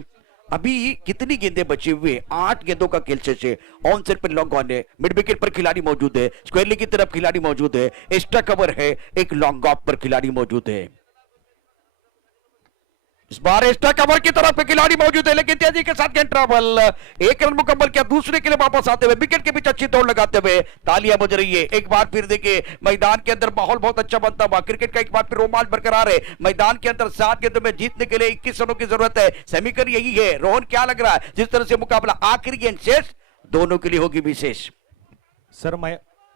अभी कितनी गेंदें बची हुई? 8 गेंदों का खेल से ऑन साइड पर लॉन्ग ऑन है. मिड विकेट पर खिलाड़ी मौजूद है. स्क्वेयरली की तरफ खिलाड़ी मौजूद है. एक्स्ट्रा कवर है. एक लॉन्ग ऑफ पर खिलाड़ी मौजूद है. इस बार एक्स्ट्रा कवर की तरफ पे खिलाड़ी मौजूद है लेकिन तेजी के साथ गेंद ट्रैवल. 1 रन मुकम्मल किया. दूसरे के लिए वापस आते हुए विकेट के बीच अच्छी दौड़ लगाते हुए तालियां बज रही है. एक बार फिर देखिए मैदान के अंदर माहौल बहुत अच्छा बनता हुआ. क्रिकेट का एक बार फिर रोमांच बरकरार है. मैदान के अंदर 7 गेंदों में जीतने के लिए 21 रनों की जरूरत है. समीकरण यही है. रोहन क्या लग रहा है जिस तरह से मुकाबला आखिरी गेंद शेष दोनों के लिए होगी विशेष. सर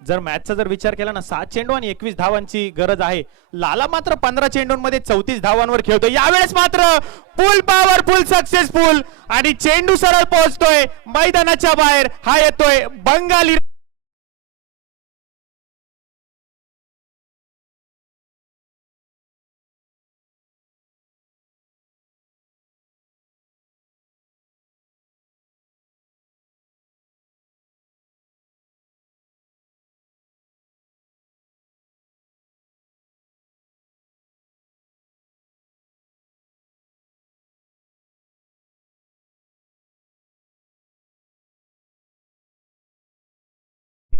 जर मॅचचा जर विचार केला ना 7 चेंडू आणि 21 धावांची गरज आहे. लाला मात्र 15 चेंडूंमध्ये 34 धावांवर खेळतोय. यावेळेस मात्र फुल पॉवरफुल सक्सेसफुल आणि चेंडू सरळ पोहोचतोय मैदानाच्या बाहेर. हा येतोय बंगाली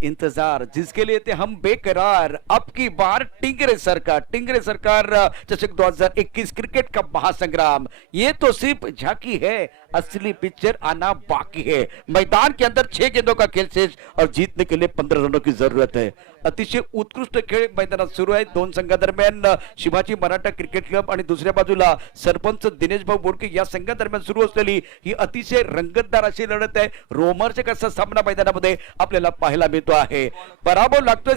इंतजार जिसके लिए थे हम बेकरार। अब की बार टिंगरे सरकार चषक 2021 क्रिकेट का महासंग्राम। ये तो सिर्फ झांकी है, असली पिक्चर आना बाकी है। मैदान के अंदर 6 गेंदों का खेल शेष और जीतने के लिए 15 रनों की जरूरत है। अतिशय उत्कृष्ट खेळ मैदानात सुरू आहे दोन संघादरम्यान। शिवाजी मराठा क्रिकेट क्लब आणि दुसऱ्या बाजूला सरपंच दिनेश भाऊ बोडके या संघादरम्यान सुरू असलेली ही अतिशय रंगतदार अशी लढत आहे। रोमांचक असा सामना मैदानामध्ये आपल्याला पाहायला मिळतो आहे। पराभव लागतोय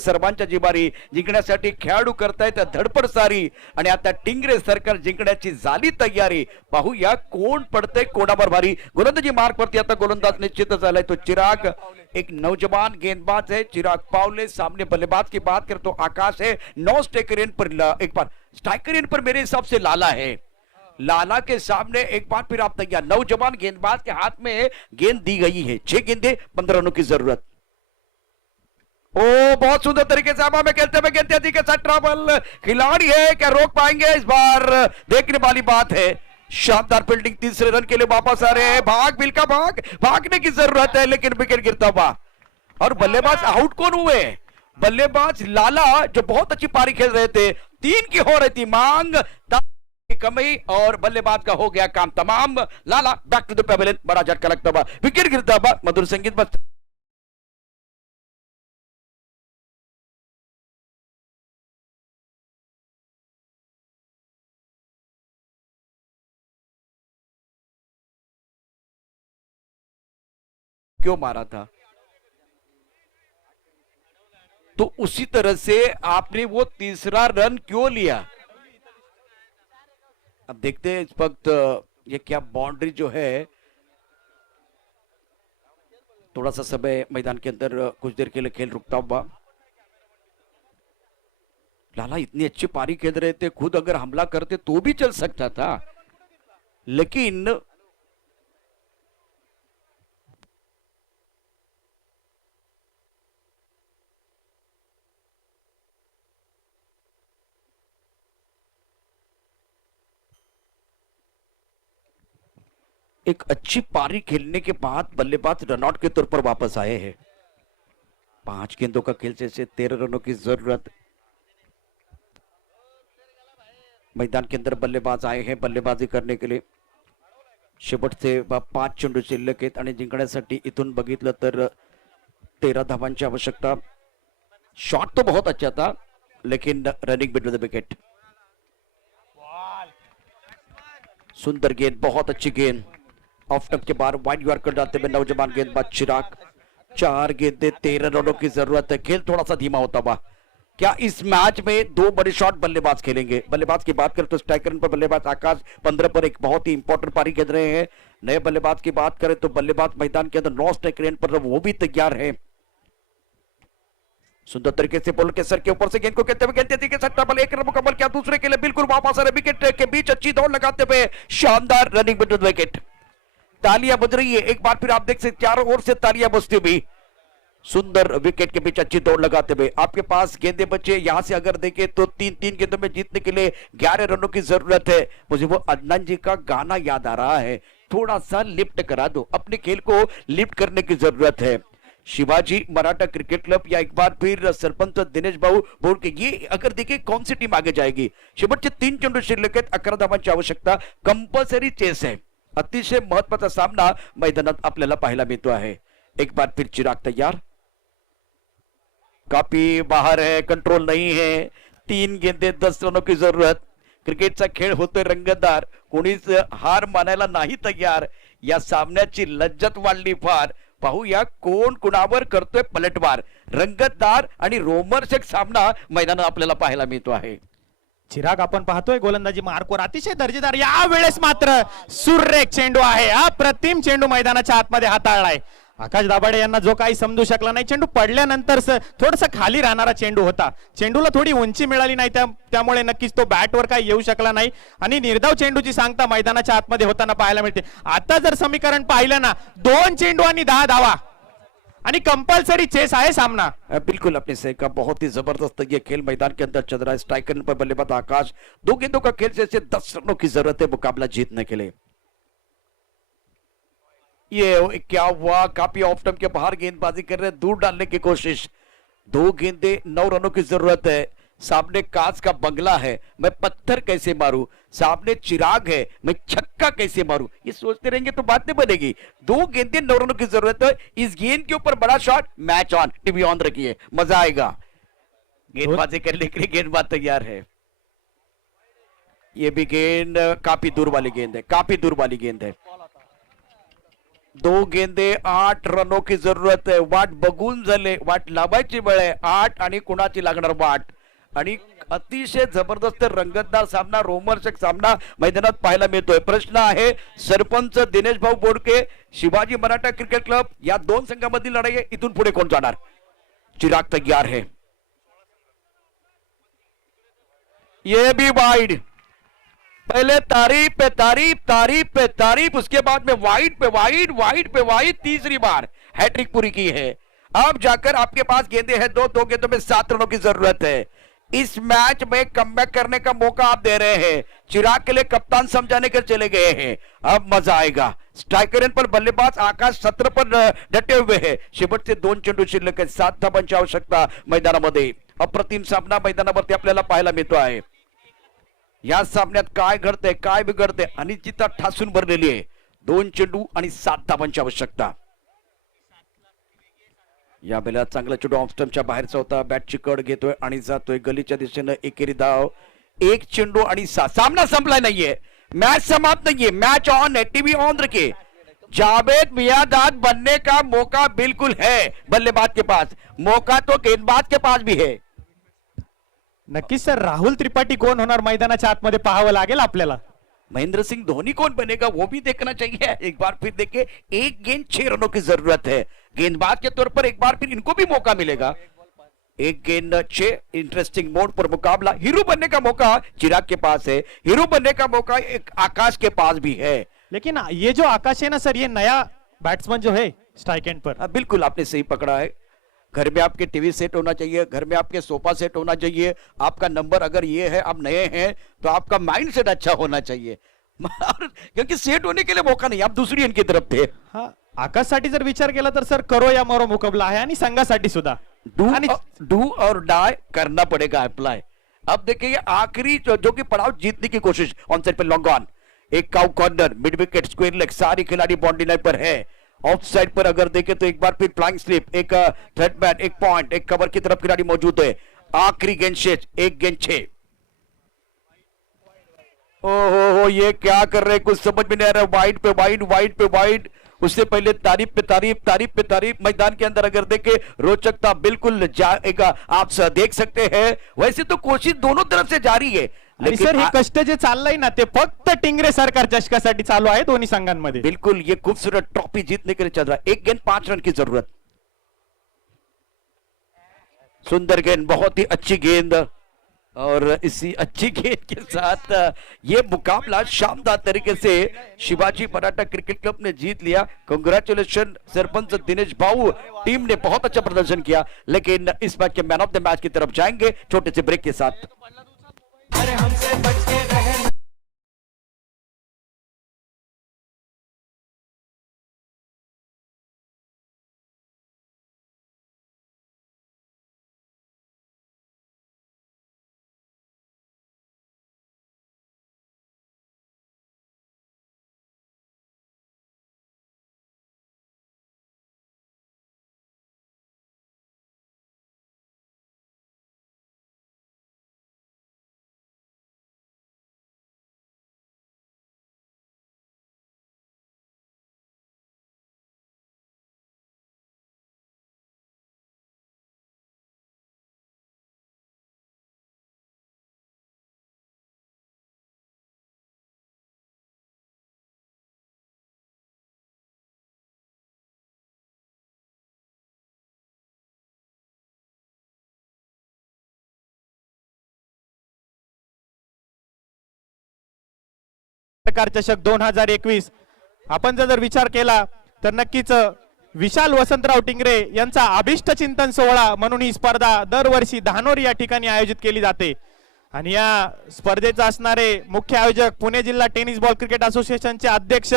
सर्वांच्या जिवारी जिंकण्यासाठी खेळाडू करतायत धडपड सारी आणि आता टिंगरे सरकार जिंकण्याची झाली तयारी। पाहूया कोण पडतंय कोणावर भारी। गोलंदाजी मार्क वरती आता गोलंदाज निश्चित झालाय तो चिराग, एक नौजवान गेंदबाज है चिराग पावले। सामने बल्लेबाज की बात करें तो आकाश है। 9 स्ट्राइकर एंड पर एक बार स्ट्राइकर एंड पर मेरे हिसाब से लाला है। लाला के सामने एक बार फिर आप तैयार। नौजवान गेंदबाज के हाथ में गेंद दी गई है। 6 गेंदे 15 रनों की जरूरत। ओ बहुत सुंदर तरीके से हवा में खेलते हुए गेंद के साथ ट्रबल। खिलाड़ी है, क्या रोक पाएंगे इस बार, देखने वाली बात है। शानदार फील्डिंग, तीसरे रन के लिए वापस आ रहे हैं। भागने की जरूरत है लेकिन विकेट गिरता हुआ। और बल्लेबाज आउट कौन हुए? बल्लेबाज लाला जो बहुत अच्छी पारी खेल रहे थे। 3 की हो रही थी मांग, कमी और बल्लेबाज का हो गया काम तमाम। लाला बैक टू द पेविलियन, बड़ा झटका लगता हुआ, विकेट गिरता हुआ। मधुर संगीत बस क्यों मारा था, तो उसी तरह से आपने वो तीसरा रन क्यों लिया। अब देखते हैं इस वक्त ये क्या बाउंड्री जो है। थोड़ा सा समय मैदान के अंदर कुछ देर के लिए खेल रुकता हुआ। लाला इतनी अच्छी पारी खेल रहे थे, खुद अगर हमला करते तो भी चल सकता था, लेकिन एक अच्छी पारी खेलने के बाद बल्लेबाज रनआउट के तौर पर वापस आए हैं। 5 गेंदों का खेल से 13 रनों की जरूरत। मैदान के अंदर बल्लेबाज आए हैं बल्लेबाजी करने के लिए। शेवटचे 5 चेंडू शिल्लक आहेत आणि जिंकण्यासाठी इथून बघितलं तर 13 धावांची आवश्यकता। शॉट तो बहुत अच्छा था लेकिन रनिंग बिटवीन द विकेट। सुंदर गेंद, बहुत अच्छी गेंद। ऑफ टप के बाहर वाइड यॉर्कर डालते हुए नौजवान गेंदबाज चिराग। 4 गेंदे 13 रनों की जरूरत है। खेल थोड़ा सा धीमा होता हुआ। क्या इस मैच में 2 बड़े शॉट बल्लेबाज खेलेंगे? बल्लेबाज की बात करें तो स्ट्राइकर पर बल्लेबाज आकाश 15 पर एक बहुत ही इंपॉर्टेंट पारी खेल रहे हैं। नए बल्लेबाज की बात करें तो बल्लेबाज मैदान के अंदर 9 स्ट्राइकर पर वो भी तैयार है। सुंदर तरीके से बॉल के सर के ऊपर से गेंद को खेलते हुए गेंद के साथ डबल, 1 रन मुकम्मल किया। दूसरे के लिए बिल्कुल वापस आ रहे, विकेट के बीच अच्छी दौड़ लगाते हुए शानदार रनिंग बिटवीन विकेट। तालियां बज रही है, एक बार फिर आप देख सकते चारों ओर से तालियां बजती हुई। सुंदर विकेट के बीच अच्छी दौड़ लगाते हुए आपके पास गेंदे बचे। यहां से अगर देखें तो 3 गेंदों में जीतने के लिए 11 रनों की जरूरत है। मुझे वो अदनान जी का गाना याद आ रहा है, थोड़ा सा लिफ्ट करा दो, अपने खेल को लिफ्ट करने की जरूरत है। शिवाजी मराठा क्रिकेट क्लब या एक बार फिर सरपंच दिनेश भाऊ बोडके, ये अगर देखिए कौन सी टीम आगे जाएगी। शेवटचे 3 चेंडू शिल्लक आहेत, 11 धावांची आवश्यकता, कंपल्सरी चेस है। अतिशय महत्वाचा सामना मैदानात आपल्याला पाहायला मिळतो आहे। एक बार फिर चिराग तैयार, काफी बाहर है, कंट्रोल नहीं है। 3 गेंदे 10 रनों की जरूरत। क्रिकेटचा खेळ होतोय रंगतदार, कोणीच हार मानायला नाही तयार। या सामन्याची लज्जत वाढली फार। पाहूया कोण कुणावर करतोय पलटवार। रंगतदार आणि रोमर्षक सामना मैदानात आपल्याला पाहायला मिळतो आहे। चिराग आपण पाहतोय गोलंदाजी मार्कवर अतिशय दर्जेदार। या वेळेस मात्र सुरेख चेंडू आहे, अप्रतिम चेंडू मैदानाच्या आतमध्ये हाताळलाय। आकाश दाभाडे यांना जो काही समजू शकला नाही, चेंडू पडल्यानंतर थोडस खाली राहणारा चेंडू होता, चेंडूला थोडी उंची मिळाली नाही, त्यामुळे नक्कीच तो बॅटवर काही येऊ शकला नाही आणि निर्धाव चेंडूची सांगता मैदानाच्या आतमध्ये होताना पाहायला मिळते। आता जर समीकरण पाहिलं ना, 2 चेंडू आणि 10 धावा आणि कंपल्सरी चेस आहे सामना। बिल्कुल अपने सही का, बहुत ही जबरदस्त ये खेल मैदान के अंदर चल रहा है। स्ट्राइकर पर बल्लेबाज आकाश, 2 गेंदों का खेल से 10 रनों की जरूरत है मुकाबला जीतने के लिए। ये क्या हुआ, काफी ऑफ टर्म के बाहर गेंदबाजी कर रहे हैं, दूर डालने की कोशिश। 2 गेंदे 9 रनों की जरूरत है। सामने कांच का बंगला है, मैं पत्थर कैसे मारूं, सामने चिराग है, मैं छक्का कैसे मारूं, ये सोचते रहेंगे तो बात नहीं बनेगी। 2 गेंदे 9 रनों की जरूरत है। इस गेंद के ऊपर बड़ा shot, match on, TV on रखिए, मजा आएगा। गेंदबाजी करने के लिए गेंदबाज तैयार है। ये भी गेंद काफी दूर वाली गेंद है, काफी दूर वाली गेंद है। 2 गेंदे 8 रनों की जरूरत आहे. वाट बघून झाले, वाट लावायची वेळ आहे. 8 आणि कुणाची लागणार वाट, आणि अतिशय जबरदस्त रंगतदार सामना, रोमहर्षक सामना मैदानात पाहायला मिळतोय. प्रश्न आहे सरपंच दिनेश भाऊ बोडके, शिवाजी मराठा क्रिकेट क्लब, या 2 संघांमधील लढाई आहे. इथून पुढे कोण जाणार? चिराग तैयार है, ये भी वाइड, पहले तारीफ पे तारीफ, तारीफ पे तारीफ, उसके बाद में वाइड पे वाइड, वाइड पे वाइड, तीसरी बार हैट्रिक पूरी की है. अब जाकर आपके पास गेंदे हैं 2 गेंदों में 7 रनों की जरूरत है. इस मैच में कमबैक करने का मौका आप दे रहे हैं. चिराग के लिए कप्तान समझाने के चले गए हैं. अब मजा आएगा. स्ट्रायकर पर बल्लेबाज आकाश सत्र पर डटे हुए हैं. शेवटचे 2 चेंडू शिल्लक आहेत. 7 धावांची आवश्यकता मैदानामध्ये. अप्रतिम सामना मैदानावरती आपल्याला पाहायला मिळतो आहे. या सामन्यात काय घडतंय, काय बिघडतंय, अनिश्चितता ठासून भरलेली आहे. 2 चेंडू आणि 7 धावांची आवश्यकता. या बेला चांगला चेंडू ऑफ स्टंपच्या बाहेरचा होता. बॅटची कड घेतोय आणि जातोय गलीच्या दिशेनं. एकेरी धाव, 1 चेंडू आणि 7. सामना संपला नाहीये, मैच समाप्त नहीं है, मैच ऑन है, टीवी ऑन रखिए. जावेद मियादाद बनने का मौका बिल्कुल है बल्लेबाज के पास, मौका तो गेंदबाज के पास भी है. नक्कीच सर, राहुल त्रिपाठी कोण होणार मैदानाच्या आतमध्ये पाहावं लागेल आपल्याला. महेंद्र सिंह धोनी कौन बनेगा वो भी देखना चाहिए. एक बार फिर देखिए, 1 गेंद 6 रनों की जरूरत है. गेंदबाज के तौर पर एक बार फिर इनको भी मौका मिलेगा. 1 गेंद 6, इंटरेस्टिंग मोड पर मुकाबला. हीरो बनने का मौका चिराग के पास है, हीरो बनने का मौका एक आकाश के पास भी है. लेकिन ये जो आकाश है ना सर, ये नया बैट्समैन जो है स्ट्राइक एंड पर. बिल्कुल आपने सही पकड़ा है. घर में आपके टीवी सेट होना चाहिए, घर में आपके सोफा सेट होना चाहिए. आपका नंबर अगर ये है, आप नए हैं, तो आपका माइंड सेट अच्छा होना चाहिए. क्योंकि सेट होने के लिए मौका नहीं, आप दूसरी एंड की तरफ थे. हा, आकाशसाठी जर विचार केला तर सर करो या मरो मुकाबला आहे, आणि संघासाठी सुद्धा डू और डाई करना पड़ेगा अप्लाई. अब देखिए आखिरी जो कि पड़ाव जीतने की कोशिश. ऑन साइड पर लॉन्ग ऑन, एक cow corner, mid wicket, square leg, सारी खिलाड़ी बाउंड्री लाइन पर है. ऑफ साइड पर अगर देखें तो एक बार फिर फ्लाइंग स्लिप, एक थर्ड मैन, एक पॉइंट, एक कवर की तरफ खिलाड़ी मौजूद है. आखिरी गेंद शेष, 1 गेंद 6. ओहो, ये क्या कर रहे हैं, कुछ समझ में नहीं आ रहा. वाइड पे वाइड, वाइड पे वाइड. उससे पहले तारीफ पे तारीफ, तारीफ पे तारीफ. मैदान के अंदर अगर देखें, रोचकता बिल्कुल जाएगा, आप देख सकते हैं. वैसे तो कोशिश दोनों तरफ से जारी है, आणि सर हे कष्ट जे चाललंय ना, ते फक्त टिंगरे सरकार चषकासाठी चालू आहे दोन्ही संघांमध्ये. बिल्कुल ये खूबसूरत ट्रॉफी जीतने के लिए चल रहा है. 1 गेंद 5 रन की जरूरत. सुंदर गेंद, बहुत ही अच्छी गेंद, और इसी अच्छी गेंद के साथ ये मुकाबला शानदार तरीके से शिवाजी मराठा क्रिकेट क्लब ने जीत लिया. कांग्रेचुलेशन सरपंच दिनेश भाऊ, टीम ने बहुत अच्छा प्रदर्शन किया. लेकिन इस मैच के मैन ऑफ द मैच की तरफ जाएंगे छोटे से ब्रेक के साथ. सरकार चषक 2021 आपण जर विचार केला तर नक्कीच विशाल वसंतराव टिंगरे यांचा अभिष्ट चिंतन सोहळा म्हणून ही स्पर्धा दरवर्षी धानोरी या ठिकाणी आयोजित केली जाते. आणि या स्पर्धेचा असणारे मुख्य आयोजक पुणे जिल्हा टेनिस बॉल क्रिकेट असोसिएशनचे अध्यक्ष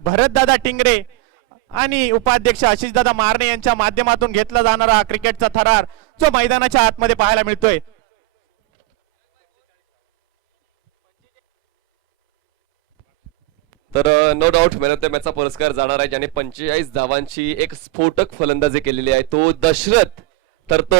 भरतदादा टिंगरे आणि उपाध्यक्ष आशिषदादा मारणे यांच्या माध्यमातून घेतला जाणारा क्रिकेटचा थरार जो मैदानाच्या आतमध्ये पाहायला मिळतोय. तर no doubt man of the मॅचचा पुरस्कार जाणार आहे ज्याने 45 धावांची एक स्फोटक फलंदाजी केलेली आहे तो दशरथ. तर तो